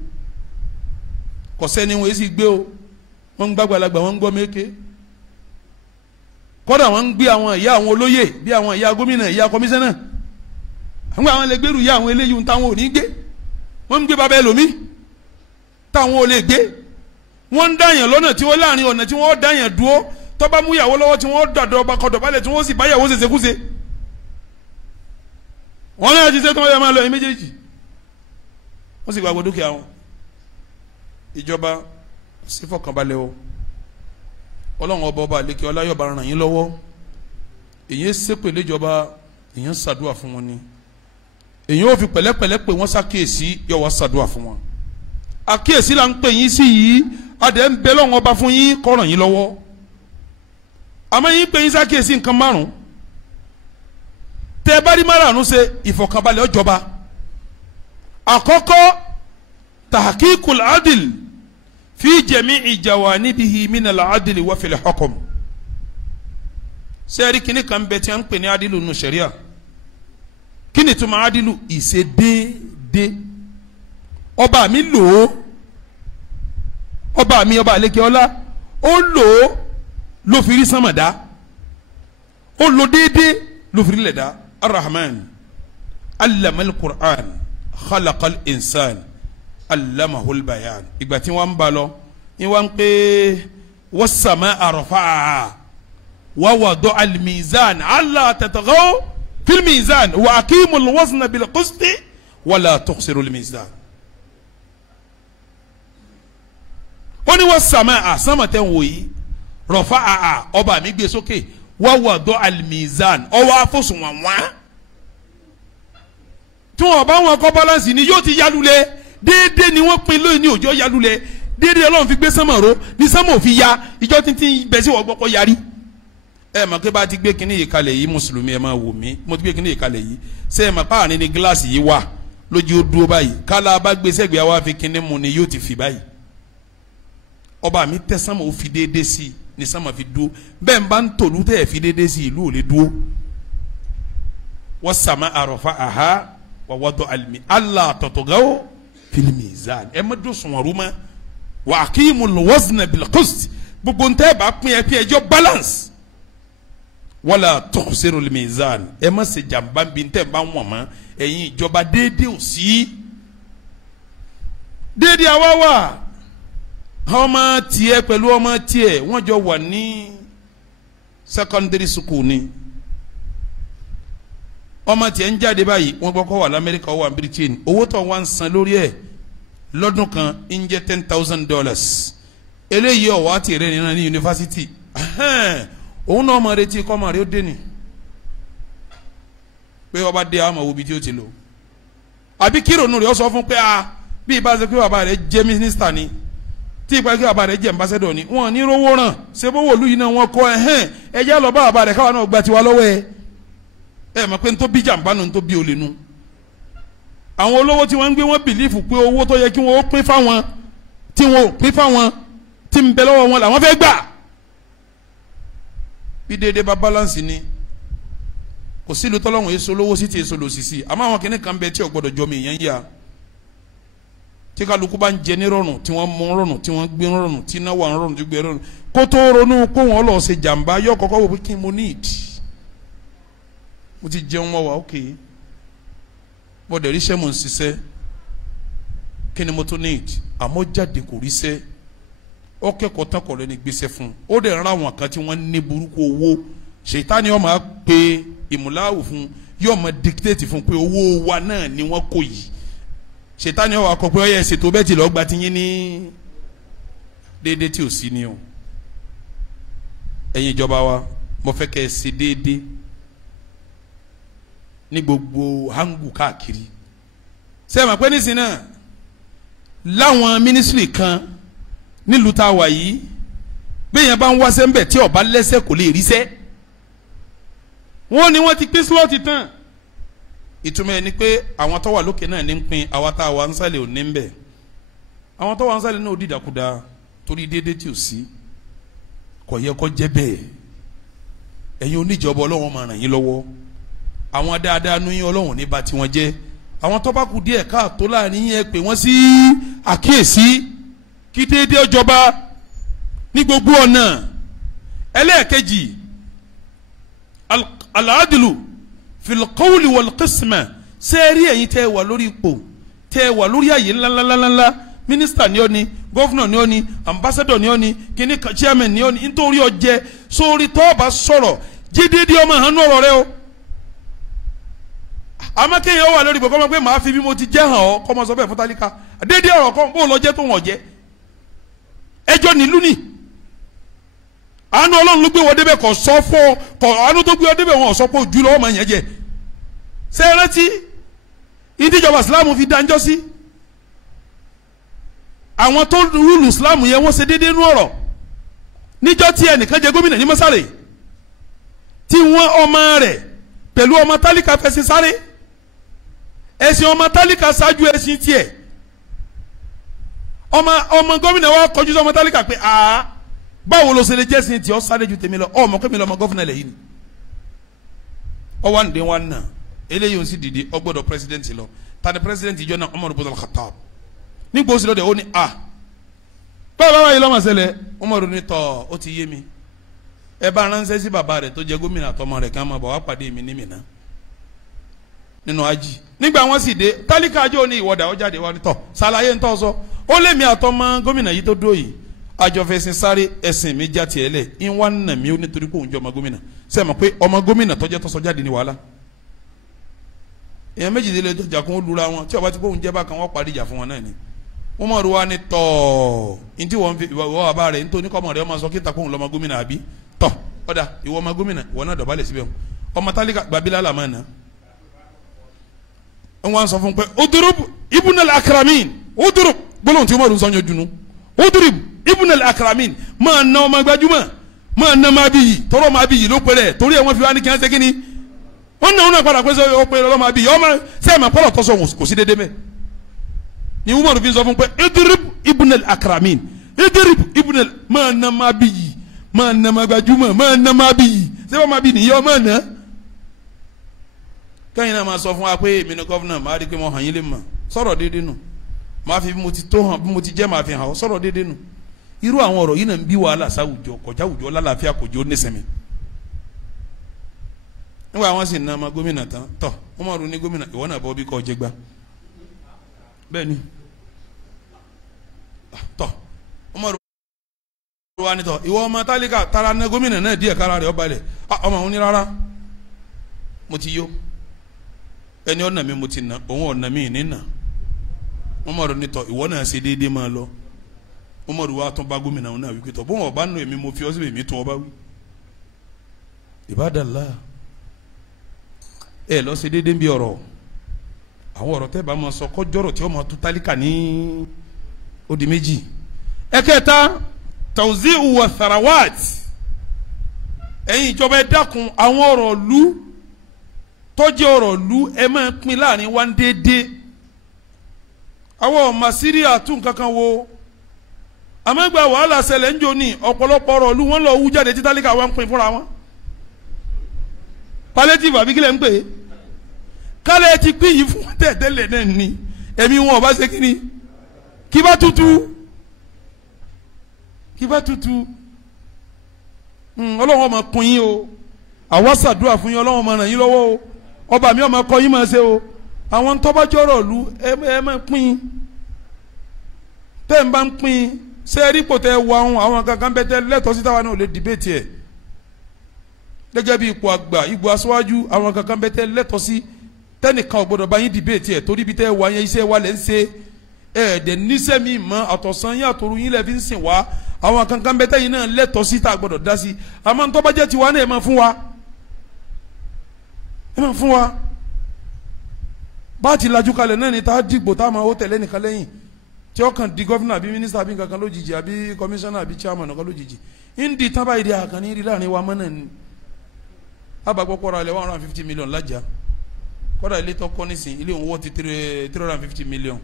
kò sẹ́ni wọn èsì gbé o wọ́n ń gbàgbàlagbà wọ́n ń gbọ́ méke kódà wọ́n ń gbé àwọn ìyá àwọn olóyè bí àwọn ìyá gómìnà ìyá kọmíṣánná àwọn lè gbèrú ìyá àwọn eléyìí ń táwọn ò ní gbé wọ́n ń gbé bàbá ẹlòmíì táwọn ò lè gbé wọ́n ń dáyàn lọ́nà tí wọ́n láàrin ọ̀nà tí wọ́n dáyàn dúró tó bá mú ìyàwó lọ́wọ́ tí wọ́n dọ̀dọ̀ ọba kọ̀dọ̀ balẹ̀ tí wọ́n sì bá ìyàwó ṣèṣe kúṣe wọ́n náà ti ṣe tí wọ́n yẹ máa lọ ẹ̀yìn méjèèjì wọ́n sì gbàgbọ́ dúkìá wọn ìjọba sí fọkànbalẹ̀ o ọlọ́run ọba àlekè ọláyọ̀bá ràn yín lọ́wọ́ èyí ṣépè léjọba èyí ń ṣàdúrà fún wọn ni èyí ò fi pẹ̀lẹ́pẹ̀lẹ́ pé wọ́n ṣàkíyèsí yọ wá ṣàdúrà fún wọn àkíyèsí là ń pè yín sí yìí adé ń bẹ lọ́wọ́ ọba fún yín kó ràn yín lọ́wọ́ àmọ́ yín pè yín ṣàkíyèsí nǹkan márùn tẹ́ bá rí márùn ṣe ìfọ̀kànbalẹ̀ ọjọba àkọ́kọ́ tahqiqul adil fi jami'i jawanibihi minal adli wa fil hukm sẹ́ẹ̀rí kìíní kan bẹ tí a ń pè ní adilu nù sẹ́ríà kí ni túmọ̀ adilu ìṣe déédé ọba mi lò ó ọba mi ọba àlekè ọlá ó lò ó ló fi rí sánmà dá ó lò déédé ló fi rí lẹ̀ dá arrahman allamal qur'an khalaqal insan allamahul bayan ìgbà tí wọ́n ń ba lọ ní wọ́n ń pè was-samaa rafa'aha wa wada'a al-mizan alla tatghaw fil mizan wa aqimul wazna bil qisti wa la tukhsirul mizan. ó ní was-samaa sánmà tẹ́ ń wò yìí rafa'aha ọba mi gbé sókè wa wada'a al-mizan ọwọ́ afọ́sùnwọ̀n wá tí wọ́n bá wọn kọ́ balance ni yóò ti yálulẹ̀ déédéé ni wọ́n pin lóyún ní òjò yálulẹ̀ déédéé ọlọ́run fi gbé sánmà ró ní sánmà ò fi ya ìjọ títí bẹ̀ sí wọ́n gbọ́kọ́ yarí. ẹ mọ̀ pé bá ti gbé kinní yìí kalẹ̀ yìí mùsùlùmí ẹ máa wò mí mo ti gbé kinní yìí kalẹ̀ yìí ṣé ẹ mọ̀ páàrin ni gíláàsì yìí wà lójú ó dúró báyìí kálá bá gbé sẹ́gbẹ̀ẹ́ wa fi kinní mu ni yóò ti fi báyìí. ọba mi tẹ sánmà ó fi déédéé sí ni sánmà fi dúró bẹ́ẹ̀ n bá ń tòlú tẹ́ ẹ̀ fi déédéé sí ìlú ò lè dúró. was-samaa rafa'aha wa wada'a al-mizan alla tatghaw fil mizan ẹ má dùn sùn ọ̀rú mọ́ wa aqimul wazna bil qist gbogbo ntẹ́ bá pín ẹ pín ẹjọ́ balance wala tukhsirul mizan ẹ má ṣe jàmbá bí ntẹ́ bá wọ̀n mọ́ ẹ̀yin ìjọba déédéé ò sí déédéé àwa wà ọmọ tiẹ̀ pẹ̀lú ọmọ tiẹ̀ wọ́n jọ wà ní secondary school ni ọmọ tiẹ̀ ń jáde báyìí wọ́n gbọ́ kọ́ wà lamẹ́ríkà wà Britain owó tó wà ń san lórí ẹ̀ lọ́dún kan ń jẹ́ $10,000 eléyìí ọ̀wá ti rẹ̀ nínú ní yunifásitì òun náà máa retí kọ́ máa rí ó dé ni pé ọba dé àmọ́ wo bí tí ó ti lò àbí kírònú rẹ̀ ó sọ fún pé bí ibà ṣe pé bàbá rẹ̀ jẹ́ mínísítà ni tí ìgbà kí bàbá rẹ̀ jẹ́ ambassador ni wọ́n ní rówó ràn ṣé bówó olú yìí náà wọ́n kọ́ ẹ̀jẹ̀ lọ bá bàbá rẹ̀ káwa náà gba tiwa lọ́wọ́ ẹ mọ̀ pé n tó bí jàǹbá nu n tó bí olè nu àwọn olówó tí wọ́n ń gbé wọ́n bìlífù pé owó tó yẹ kí wọ́n ó pín fáwọn tí wọ́n ò pín fáwọn tí ń bẹ lọ́wọ́ wọn làwọn fẹ́ gbà bí déédéé bá balance ni kò sí ìlú tọ́lọ́hún èso lówó sí ti èso lò sí sí àmọ́ àwọn kìnnì kan bẹ tí ò gbọ́dọ̀ jọ mi ìyẹn yá tí kálukú bá ń jẹ ní rọrùn tí wọ́n mú rọrùn tí wọ́n gbé rọrùn tí náwó àwọn rọrùn tí gbé rọrùn kó tó ronú kó wọn lọ ṣe jàǹbá yọ kọ́kọ́ wò pé kí mo need mo ti jẹun mọ́ wa ok mo dẹ̀ ríṣẹ́ mo ń ṣiṣẹ́ kí ni mo tún need àmọ́ jáde kò ríṣẹ́ ó kẹ́kọ̀ọ́ tán kọ̀ lẹ́ni gbéṣẹ́ fún un ó dẹ̀ rán àwọn kan tí wọ́n ní burúkú owó ṣètánì ó máa pe ìmúláwò fún yóò máa dictate fún pé owó wa náà ni wọ́n kó yìí ṣètánì ó wá kọ pé ó yẹ ṣètò bẹ́ẹ̀ tí lọ́ọ́ gba ti yín ní déédéé tí ò sí ni o ẹ̀yin ìjọba wa mo fẹ́ kẹ́ ẹ ṣe déédéé ní gbogbo hangu káàkiri sẹ́yìn máa pẹ́ nísìnyí náà láwọn mínísírì kan nílùú tá a wà yìí bẹ́ẹ̀yẹn bá ń wáṣẹ́ ńbẹ̀ tí ọba lẹ́sẹ̀ kò lè ríṣẹ́ wọ́n ní wọ́n ti pín slọ́ọ̀tì tán ìtumọ̀ ẹ̀ ni pé àwọn tó wà lókè náà ní ń pín àwa tá a wà ń sàlẹ̀ ò ní ń bẹ̀ àwọn tó wà ń sàlẹ̀ náà ò dìdàkudà torí déédéé tí ò sí kò yẹ kó jẹ́ bẹ́ẹ̀ ẹ̀yin oníjọba Ọlọ́run máa ràn yín lọ́wọ́ àwọn dáadáa nu yín Ọlọ́run ní bá tiwọn jẹ́ àwọn tó bá kù díẹ̀ káàtó láàrin yín ẹ pè wọ́n sí àkíyèsí kí déédéé ọjọba ní gbogbo ọ̀nà. ẹlẹ́ẹ̀kejì al-adlu fil qawli wal qisma sẹ́ẹ̀rí ẹ̀yin tẹ́ ẹ wà lórí ipò tẹ́ ẹ wà lórí àyè ńláńláńláńlá mínísítà ni ó ní gọ́fúnà ni ó ní ambassadọ̀ ni ó ní kíní chairman ni ó ní nítorí ọjẹ́ sórí tọ́ọ̀bà sọ̀rọ̀ jídéédé ọmọ hàn ní ọ̀rọ̀ rẹ o. àmọ́ kéèyàn wà lórí ipò kọ́mọ pé màá fi bí mo ti jẹ́ hàn ọ́ kọ́mọ sọ bẹ́ẹ̀ fún tálíkà déédé ọ̀rọ̀ kọ́ bó lọ jẹ́ tó wọ̀n jẹ́ ẹjọ́ nílùú ni àánú Ọlọ́run ló gbé wọ́n débẹ̀ kọ́ sọ fún kọ́ àánú tó gbé wọ́n débẹ̀ wọn sọ pé ojú lọ́wọ́ máa yẹn jẹ ṣé ẹ rántí ìdíjọba Ìsìlámù fi dáńjọ́ sí àwọn tó rúlù Ìsìlámù yẹn wọ́n ṣe déédéé nú ọ̀rọ̀ níjọ́ tí ẹnìkan jẹ gómìnà ní Mọ́sálẹ̀ tí wọ́n ọmọ rẹ̀ pẹ̀lú ọmọ tálíkà fẹsẹ̀ sáré ẹ̀sìn ọmọ tálíkà ṣáájú ẹ̀sìn tiẹ̀ ọmọ gómìnà wa kọjú sí ọmọ tálíkà pé báwo ló ṣe lè jẹ́sìn tí ọ sáré ju tèmi lọ ọmọ kẹ́mi lọ́mọ gọ́fìnà lẹ́yìn ni ọwọ́ àǹdè wa nà eléyìí ó sì dìde ọgbọ́dọ̀ president lọ tani president ìjọ náà Umar ibn al-Khattab nígbà òsì lọ́dẹ̀ ó ní báwo wáyé lọ́mọ ṣẹlẹ̀ Umar ní tọ́ ó ti yé mi ẹ bá ránṣẹ́ sí bàbá rẹ̀ tó jẹ́ gómìnà àtọmọ rẹ̀ kàn máa bọ̀ wá pàdé mi ní Mínà nínú ají nígbà wọn sì dé tálíkà ajó ní ìwọ́dà ó jáde wá ní tọ́ ṣàlàyé ń tọ́ sọ ó lé mi àtọmọ gómìnà yìí tó dúró yìí àjọfẹsìn sáré ẹsìn mi já tiẹ̀ lẹ̀ ń wá nà mí ó nítorí pé òun jẹ́ ọmọ gómìnà sẹ́mi pé ọmọ gómìnà tọ́jẹ́ tọ́sọ jáde ní wàhálà èèyàn méjìlél jà kún ó lura wọn tí ọba ti pé òun jẹ́ bákan wọ́n parí ìjà fún wọn náà ni wọ́n mọ̀ ruwa ni tọ̀ ntí wọ́n fi ìwọ bàbá rẹ̀ nítorí kọ́mọ rẹ̀ ọmọ sọ kí n ta kóhun lọ́mọ gómìnà àbí tọ̀ ọ̀dà ìwọ ọmọ gómìnà ìwọ náà dọ̀bálẹ̀ síbẹ̀ ọmọ tálíkà gbàbílà làmọ́ ẹ̀ wọ́n sọ fún pé udurub ibunal akramin udurub gbólóhùn tí Umaru sọ yẹn dunu udurub ibunal akramin máa na ọmọ gbajúmọ̀ máa na máa bí yìí tọrọ máa bí yìí ló pẹrẹ torí ẹ wọ́n fi wá ní kí wọ́n ṣe kí ni wọ́n náà wọ́n náà padà pé sọ ọ pé ọlọ́ máa bí yìí ọmọ sẹ́yìn pọ́lọ̀ tọ́sọ kò sí dédé mẹ́ ni Umaru fi sọ fún pé udurub ibunal akramin udurub ibunal máa na máa bí yìí máa na máa gbajúmọ̀ máa na máa bí yìí sẹ́yìn máa bí nìyẹn ọmọ náà kẹ́yìn náà máa sọ fún wa pé èmi ni gọ́fúnà máa rí i pé mo hàn yín lè mọ̀ sọ̀rọ̀ déédéé nù máa fi bí mo ti tó hàn bí mo ti jẹ́ máa fi hàn ọ́ sọ̀rọ̀ déédéé nù irú àwọn ọ̀rọ̀ yìí náà ń bí wàhálà sáwùjọ kọjá àwùjọ lálàáfíà kọjá onísẹ̀mí. nígbà wọn sì ná ọmọ gómìnà tán tọ wọn máa ro ní gómìnà ìwọ náà bọ́ bí kò jẹ gbá bẹ́ẹ̀ ni tọ wọn máa ro wa ni tọ ìwọ ọmọ tálíkà tara ná gómìnà náà díẹ̀ kára rẹ̀ ọba lẹ̀ ọmọ òun ní rárá mo ti yó ẹni ọ̀nà mi mo ti nà òun ọ̀nà mi ní nà wọ́n mọ̀ ọ́ ní tọ́ ìwọ náà ṣe déédéé máa lọ wọ́n mọ̀ ọ́ wá tún bá gómìnà òun náà wí pé tọ́ bó wọn bá nù èmi mo fi ọ́ síbi èmi tún ọ bá wí. ìbádàlá ẹ lọ ṣe déédéé bí ọ̀rọ̀ àwọn ọ̀rọ̀ tẹ́ bá máa sọ kọjọ́rọ̀ tí wọ́n máa tún tálíkà ní odi méjì. ẹ̀kẹta tawzi'u wa tharawat ẹ̀yin ìjọba ẹ dákun àwọn ọ̀rọ̀ lú tọ́jú ọ̀rọ̀ lu ẹ máa pín láàrin wa ń déédéé àwọn ọmọ síríà tún kankan wo àmọ́gbà wàhálà ṣẹlẹ̀ ń jò ní ọ̀pọ̀lọpọ̀ ọ̀rọ̀ lu wọn lọ wú jáde tí tálíkà wa ń pín fúnra wọn palliative àbí kílẹ̀ ń pè é kálẹ̀ ti pín yìí fún tẹ̀tẹ̀lẹ̀ náà ni ẹ̀mí wọn ọba ṣe kíni kí bá tutù ọlọ́wọ́n máa kún yín o àwa ṣàdúrà fún yín ọlọ́wọ́n máa ràn yín lọ́wọ́ o ọba mi ọmọ kọ yín máa ṣe o àwọn tọ́bájọ́rọ̀ lu ẹ máa pín tẹ́ ń bá ń pín ṣé ẹ rí pò tẹ́ wà àwọn kankan bẹ́ẹ̀ tẹ́ lẹ́tọ̀ọ́ sí táwa náà lè dìbẹ́tì ẹ̀ gẹ́gẹ́ bí ipò àgbà ipò aṣáájú àwọn kankan bẹ́ẹ̀ tẹ́ lẹ́tọ̀ọ́ sí tẹ́nìkan ò gbọ́dọ̀ bá yín dìbẹ́tì ẹ̀ torí bí tẹ́ wà yẹn iṣẹ́ wa lẹ́ ń ṣe ẹ̀ẹ́dẹ̀ níṣẹ́ mi mọ́ àtọ̀sán yín àtòrú yín lẹ́ fi ń sìn wá àwọn kankan bẹ́ẹ̀ tẹ́yìn náà lẹ́tọ̀ọ́ sí tá a gbọ́dọ̀ dá sí àmọ́ ntọ́bájẹ́ tiwa náà ẹ̀ máa fún wa ẹ máa fún wa bá a ti lajú kalẹ̀ náà ni tá a dìgbò tá a máa ó tẹ̀lé nìkan lẹ́yìn tí ó kàn di gọ́fìnà àbí mínísítà àbí nǹkan kan lójijì àbí kọmíṣánná àbí chairman nǹkan lójijì ń di tábà ìdí àkànní rí láàrin wa mọ́ náà ni abagbọ́pọ̀ ra ilẹ̀ 150 million lájà kọ́dà ilé tó kọ́ nísìn ilé òun wọ́ ti 350 million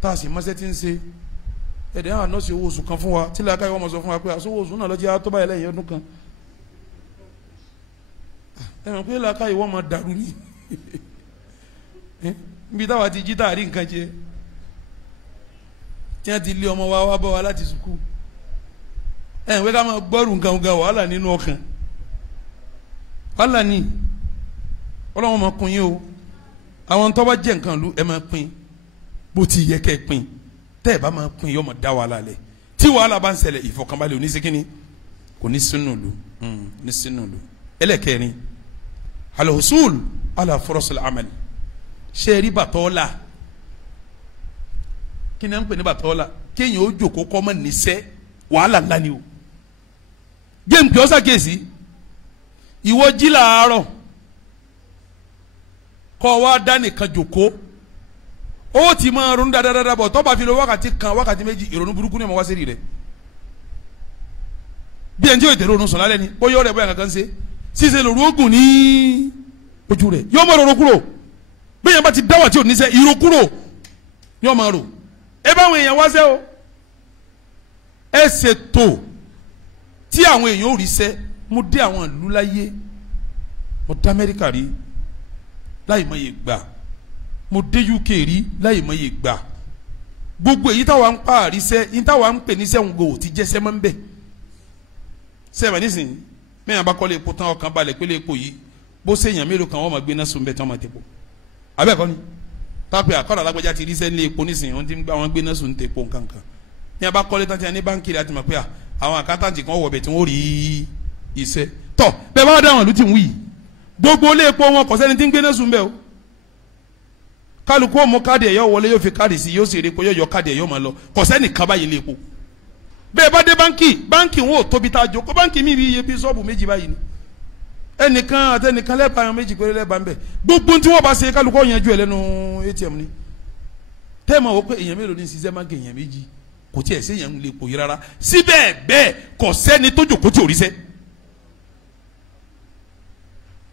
tá a sì mọ́sẹ́ ti ń ṣe ẹ̀dẹ̀ àwọn nọ́ọ̀sì owó oṣù kan fún wa tí làákàyè wọn mọ̀ sọ fún wa pé àsọwọ́ oṣù náà lọ́jọ́ tó báyìí lẹ́yìn ọdún kan ẹ̀mọ̀ pé làákàyè wọn mọ̀ dàrú ní níbi táwa ti jí táàrí nǹkan jẹ tí wọ́n ti lé ọmọ wa wá bọ́ wa láti sùkú wé ká máa gbọ́rù nǹkan gan wàhálà nínú ọkàn wàhálà ní ọlọ́wọ́n máa kun yín o àwọn tó bá jẹ́ nǹkan lu ẹ máa pín bó ti yẹ kẹ́ ẹ pín tẹ́ ẹ bá máa pín yọ máa dá wàhálà lẹ̀ tí wàhálà bá ń ṣẹlẹ̀ ìfọkànbalẹ̀ oníṣekínní kò ní sínú lu ní sínú lu ẹlẹ́kẹ̀rin alhusul ala furasil amal ṣe rí bàtọ́lá kí ni à ń pè ní bàtọ́lá kéèyàn ó jòkó kọ́ mọ́ níṣẹ́ wàhálà ńlá ni o géèmù kí ọ ṣàkíyèsí ìwọ jí làárọ̀ kọ́ wa dá nìkan jòkó ó ti máa ronú dáadáa bọ̀ tọ́ba fi lọ wákàtí kan wákàtí méjì ìrònú burúkú ni mo wá sí rí rẹ̀ bí ẹni tí yóò tẹ̀lé ònú sùn lálẹ́ ni ó yọ ọ́ rẹ̀ bóyá kankan ṣe ṣíṣe lòrú oògùn ní ojú rẹ̀ yóò máa rọrùn kúrò bí èèyàn bá ti dáwà tí ò ní sẹ́ ìró kúrò yóò máa rò ẹ báwọn èèyàn wá sẹ́ o ẹ ṣètò tí àwọn èèyàn ò rí sẹ́ mo dé àwọn ìlú láyé mo dé Amẹ́ríkà rí láì mọ̀ yé gbà mo dé UK rí láì mọ̀ yé gbà gbogbo èyí táwa ń pa àrísẹ́ yìí táwa ń pè ní sẹ́wọ̀n gò ti jẹ́ sẹ́mọ́ ń bẹ̀ sẹ́wọ̀n nísìnyí mẹ́yàn bá kọ́lé epo tán ọkàn balẹ̀ pélé epo yìí bó sèyàn mélòó kan wọ́n máa gbé náà sùn bẹ́ẹ̀ tí wọ́n máa tẹ̀pọ̀ abẹ́ẹ̀kọ́ ni tápẹ́ àkọ́rọ̀ alágbèjà ti rí sẹ́ni epo nísìnyí wọ́n ti ń gbá wọn gbé náà sùn tẹ̀pọ̀ nkankan ní abá kọ́lé tán ti ní báńkì rẹ̀ àti mọ̀ pé àwọn àkántàntì kan wọ̀ bẹ̀ tí wọ́n rí iṣẹ́ tọ́ bẹ́ẹ̀ bá dáhùn ìlú tí ń wí gbogbo ilé epo wọn kò sẹ́ni tí ń gbé náà sùn bẹ́ẹ̀ o kálukú ọmọ káàdì ẹ̀yọ́ wọlé yóò fi káàdì sí yóò sì rí epo yóò yọ káàdì ẹ̀yọ́ máa lọ kò sẹ́ni kan báyìí lé epo bẹ́ẹ̀ bá dé báńkì wọn ò tóbi tá a jókòó báńkì mi bí iye bí sọ́ọ̀bù méjì báyìí ni ẹnìkan àtẹnìkan lẹ́ẹ̀bà àwọn méjì péré lẹ́ẹ̀bà ń bẹ̀ gbogbo tí wọ́n bá ṣe kálukú ọ̀yanjú ẹ̀ lẹ́nu ATM ni tẹ́ẹ̀mọ̀ wò pé èèyàn mélòó ní ṣiṣẹ́ máa ń gé èèyàn méjì kò tí ẹ̀ sí èèyàn ń lè pò yí rárá síbẹ̀ bẹ́ẹ̀ kò sẹ́ni tó jòkó tí ò rí sẹ́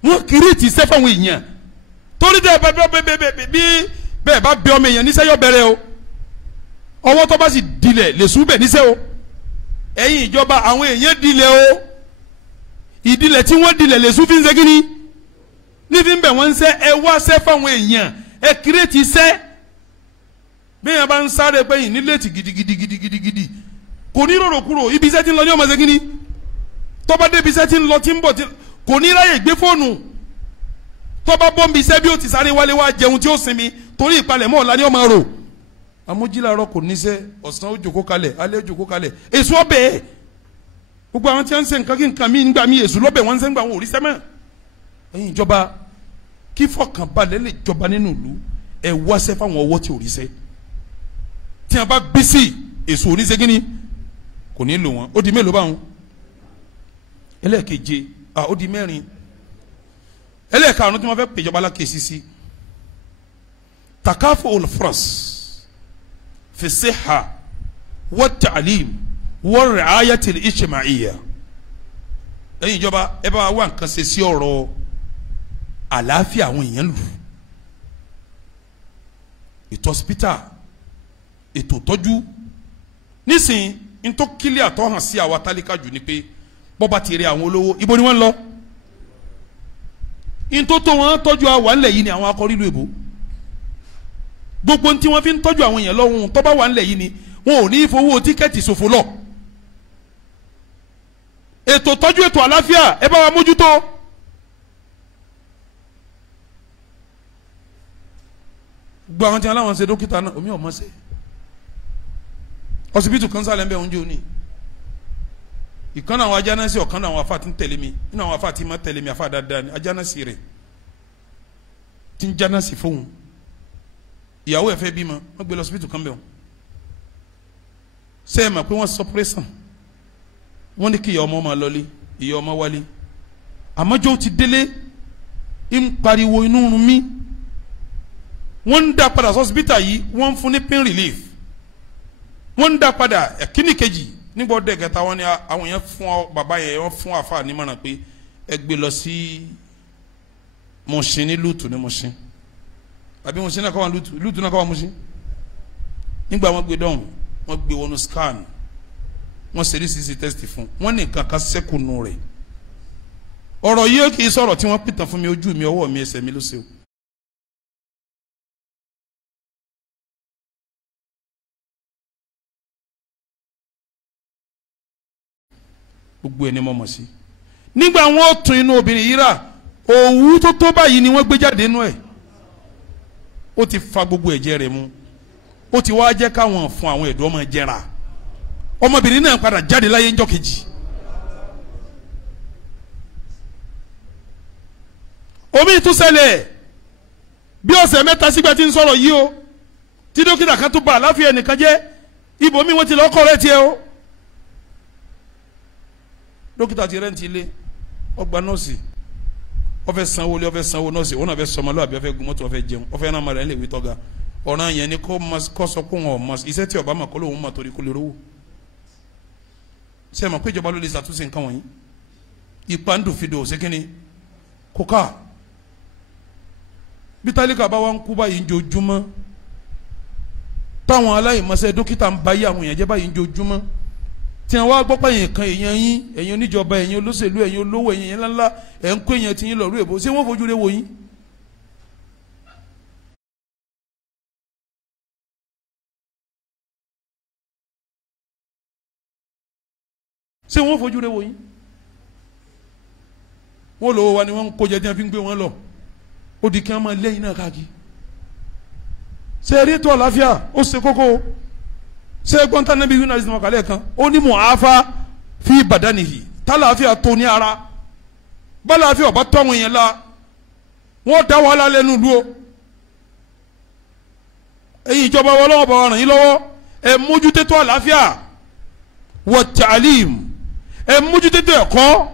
wọ́n kiri ti sẹ́ fáwọn èèyàn torí tẹ́ bẹ́ẹ̀ bá bẹ ọmọ èèyàn níṣẹ́ yọ bẹ̀rẹ̀ o ọwọ́ tó bá sì dilẹ̀ lè sùn bẹ̀ níṣẹ́ o ẹ̀yin ìjọba àwọn èèyàn dilẹ̀ o ìdílẹ̀ tí wọ́n dilẹ̀ lè sùn fi ń ṣe kíni nífi ń bẹ̀ wọ́n ń sẹ́ ẹ wá sẹ́ fáwọn èèyàn ẹ kiri ti sẹ́ bí èèyàn bá ń sáré pé yìí nílé ti gidigidi kò ní rorò kúrò ibi iṣẹ́ ti ń lọ ní ọmọ ṣe kíni tó bá débi iṣẹ́ ti ń lọ ti ń bọ̀ kò ní ráyè gbé fóònù tó bá bọ́ ń bi iṣẹ́ bí ó ti sáré wálé wá jẹun tí ó sinmi torí ìpalẹ̀mọ́ ọ̀la ni ó máa rò amójíláàrọ̀ kò níṣẹ́ ọ̀sán ó jòkó kalẹ̀ alẹ́ ó jòkó kalẹ̀ èso ọbẹ̀ gbogbo àwọn tí wọ́n ń ṣe nǹkan kí nǹkan mí nígbà mí èso lọ́bẹ̀ wọ́n ń ṣe ń gbà wọn ò rí sẹ́mẹ̀ ẹ̀yin ìjọba kí fọkànbalẹ̀ lè jọba nínú ìlú ẹ̀ wáṣẹ́ fáwọn ọwọ́ tí ò rí sẹ́ tí wọ́n bá bí sí èso oníṣẹ́ kínní kò ní lò wọ́n ó di mélòó báwọn ẹlẹ́ẹ̀keje ó di mẹ́rin ẹlẹ́ẹ̀karùn tí wọ́n fẹ́ pèjọba alákèésí sí takafu olùfrọ̀s في الصحة والتعليم والرعاية الاجتماعية ẹ̀yin ìjọba ẹ bá wá nǹkan ṣe sí ọ̀rọ̀ àlàáfíà àwọn èèyàn lù ètò hospital ètò tọ́jú nísìnyí ntọ́ kílíà tó hàn sí àwa tálíkà jù ni pé bọ́ba ti rí àwọn olówó ibo ni wọ́n lọ ntọ́ tó wọn tọ́jú àwọn ńlẹ̀ yìí ni àwọn akọrí ìlú èbó gbogbo ntí wọn fi ń tọ́jú àwọn èèyàn lọ́wọ́ tó bá wà ńlẹ̀ yìí ni wọn ò ní fowó tíkẹ́ẹ̀tì ṣòfò lọ. ètò tọ́jú ètò àlàáfíà ẹ bá wa mójútó. gbogbo àwọn tí wọn láwọn ṣe dókítà náà omi ò mọ̀ ṣe. ọsibítù kan sálẹ̀ ń bẹ̀ oúnjẹ òní. ìkànnì àwọn ajánásí ọ̀kan náà àwọn afá ti ń tẹ̀lé mi nínú àwọn afá ti máa tẹ̀lé mi afá dáadáa ni ajánásí rẹ̀ ti ń jánásí fóun ìyàwó ẹ fẹ́ bímọ wọ́n gbé lọ hospital kan bẹ̀ wọ́n ṣe é mà pé wọ́n suppression wọ́n ní kí ìyá ọmọ máa lọlé ìyá ọmọ wálé àmọ́jọ́ ti délé ń pariwo inú run mí wọ́n ń dá padà hospital yìí wọ́n ń fún ní pain relief wọ́n ń dá padà kíní kejì nígbà ọdẹ kẹta wọ́n ní àwọn yẹn fún bàbá yẹn wọ́n fún àfa nímọ̀ràn pé ẹ gbé lọ sí Mùṣín ní lùtù ní Mùṣín àbí Mùṣín náà kọ́ wọn lùtù náà kọ́ wọn Mùṣín nígbà wọn gbé dọ̀hún wọ́n gbé wọnú scan wọ́n ṣe CC test fún wọ́n ní nǹkan kan ṣẹ́kù nù rẹ̀ ọ̀rọ̀ yìí kì í sọ̀rọ̀ tí wọ́n pìtàn fún mi ojú mi ọwọ́ mi ẹsẹ̀ mi ló ṣe o. gbogbo ẹni mọ̀ mọ̀ sí nígbà wọn tún inú obìnrin yìí rà òwú tó báyìí ni wọ́n gbé jáde nínú ẹ̀ ó ti fa gbogbo ẹ̀jẹ̀ rẹ̀ mu ó ti wá jẹ́ káwọn fún àwọn ẹ̀dọ́ ọmọ jẹra ọmọbìnrin náà padà jáde láyé ńjọ́ kejì. omi tún ṣẹlẹ̀ bí ọ̀sẹ̀ mẹ́ta sígbà tí ń sọ̀rọ̀ yìí o tí dókítà kan tún bá àláfíà ẹnìkan jẹ́ ibòmí wọ́n ti lọ́ọ́ kọ́ rẹ̀ tiẹ̀ o. dókítà ti rẹ́ǹtì ilé ọgbà nọ́ọ̀sì ọfẹ́ sanwó lé ọfẹ́ sanwó nọ́ọ̀sì òun náà fẹ́ sọmọlúwàbí ọfẹ́ gun mọ́tò ọfẹ́ jẹun ọfẹ́ náà mara ẹ̀ lè wí tọ́ga ọ̀ràn yẹn ni kọ́ sọ kó wọn ọmọ iṣẹ́ tí ọba mà kọ́ lóun mà torí kó lè rówó ṣe é mọ̀ pé ìjọba ló lè ṣàtúnṣe nǹkan wọ̀nyí ipa ń dùn fi dò ṣé kíni kóká bí tálíkà bá wà ń kú báyìí ń jojúmọ́ táwọn aláìmọ̀ṣẹ́ dókítà ń báyé àwọn èèyàn jẹ́ báyìí ń jojúmọ́ tí wọn wá gbọ́ pé èèyàn kan èèyàn yín ẹ̀yin oníjọba ẹ̀yin olóṣèlú ẹ̀yin olówó ẹ̀yin ńláńlá ẹ̀ ń kó èèyàn tí yín lọ́ọ́ rú èbó ṣé wọ́n fojú rẹ̀ wò yín. ṣé wọ́n fojú rẹ̀ wò yín. wọ́n lọ́wọ́ wa ni wọ́n ń kó jẹ tí wọ́n fi ń gbé wọn lọ ó di kí wọ́n máa lẹ́yìn náà káàkiri. ṣé eré tó àlàáfíà ó ṣe kókó ṣé gbọ́ntàn níbi wíńdà ìsinmi ọ̀kàlẹ̀ kan ó ní mu'afa fi badanihi tálàáfíà tó ní ara bálàáfíà ọba tó àwọn èèyàn la wọ́n dá wàhálà lẹ́nu lu o. ẹ̀yin ìjọba wọn lọ́wọ́ bá wa ràn yín lọ́wọ́ ẹ̀ mójútó àlàáfíà wa ta'alim ẹ̀ mójútó ẹ̀kọ́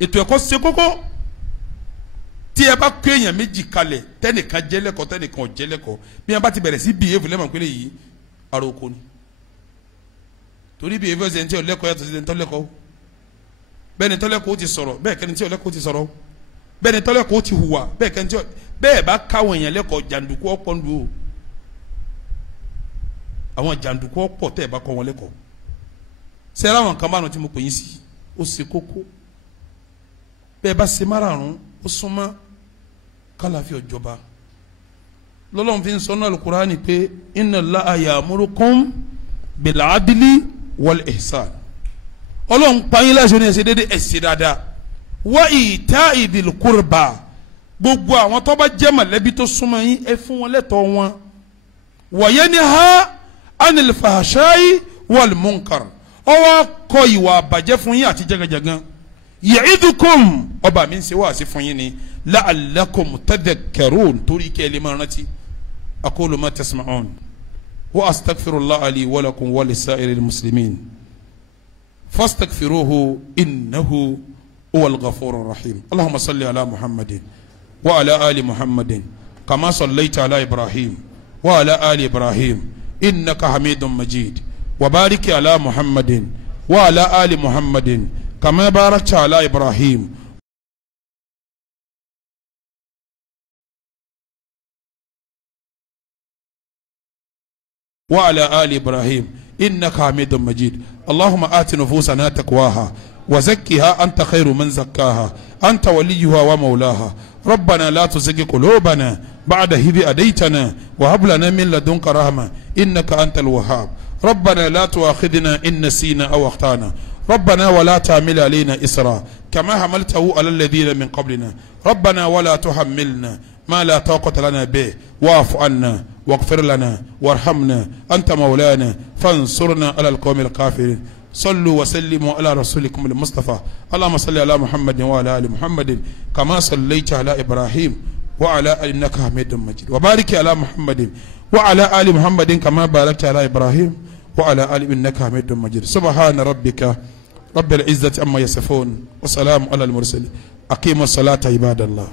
ètò ẹ̀kọ́ ṣe kókó tí ẹ bá kó èèyàn méjì kalẹ̀ tẹnìkan jẹ́lẹ́kọ̀ọ́ tẹnìkan jẹ́lẹ́kọ̀ọ́ bí wọn bá ti bẹ̀rẹ̀ sí bìyẹ́fù lẹ́mọ̀ pé yìí ara oko ni torí bìyẹ́fù ẹ̀sẹ̀ ntí ọ̀lẹ́kọ̀ọ́ yàtọ̀ sí ntọ́lẹ́kọ̀ọ́ bẹ́ẹ̀ ni tọ́lẹ́kọ̀ọ́ ti sọ̀rọ̀ bẹ́ẹ̀ kẹ́ni tí ọ̀lẹ́kọ̀ọ́ ti sọ̀rọ̀ bẹ́ẹ̀ ni tọ́lẹ́kọ̀ọ́ ti hùwà bẹ́ẹ̀ kẹ́ni tí bẹ́ẹ̀ bá káwọn èèyàn lẹ́kọ̀ọ́ jàǹdùkú ọ̀pọ̀ nù o àwọn jàǹdùkú ọ̀pọ̀ tẹ́ ẹ̀ bá kọ́ wọn lẹ́kọ̀ọ́ sẹ́ra àwọn kan márùn tí mo pè yín sí ó ṣe kókó bẹ́ẹ̀ bá ṣe márùn ó súnmọ́ kálàfíà ọjọba lọ́lọ́run fi ń sọ náà Al-Qur'ani pé inna Allaha ya'murukum bil adli wal ihsan ọlọ́run pààyàn láṣẹ ní ẹsẹ̀ déédéé ẹsẹ̀ dáadáa wa ita'i dhil qurba gbogbo àwọn tó bá jẹ́ mọ̀lẹ́bí tó súnmọ́ yín ẹ fún wọn lẹ́tọ̀ọ́ wọn wa yanha anil fahsha'i wal munkar ọwọ́ kọ ìwà àbàjẹ́ fún yín àti jẹgẹjẹgan ya'idukum ọba mi ń ṣe wáàsí fún yín ni la'allakum tadhakkarun torí kẹ́ ẹ lè máa rántí aqulu ma tasma'un wa astaghfirullaha li wa lakum wa lisa'iril muslimin fastaghfiruhu innahu huwal ghafurur rahim allahumma salli ala muhammadin wa ala ali muhammadin kama sallaita ala ibrahim wa ala ali ibrahim innaka hamidun majid wa barik ala muhammadin wa ala ali muhammadin كما باركت على إبراهيم وعلى آل إبراهيم إنك حميد مجيد اللهم آت نفوسنا تقواها وزكها أنت خير من زكاها أنت وليها ومولاها ربنا لا تزغ قلوبنا بعد إذ هديتنا وهب لنا من لدنك رحمة إنك أنت الوهاب ربنا لا تؤاخذنا إن نسينا أو أخطأنا ربنا ولا تعمل علينا إسرا كما حملته على الذين من قبلنا ربنا ولا تحملنا ما لا طاقة لنا به واعف عنا واغفر لنا وارحمنا أنت مولانا فانصرنا على القوم الكافرين صلوا وسلموا على رسولكم المصطفى اللهم صل على محمد وعلى آل محمد كما صليت على إبراهيم وعلى آل إنك حميد مجيد وبارك على محمد وعلى آل محمد كما باركت على إبراهيم وعلى آل إنك حميد مجيد سبحان ربك رب العزة عما يصفون وسلام على المرسلين أقيموا الصلاة عباد الله.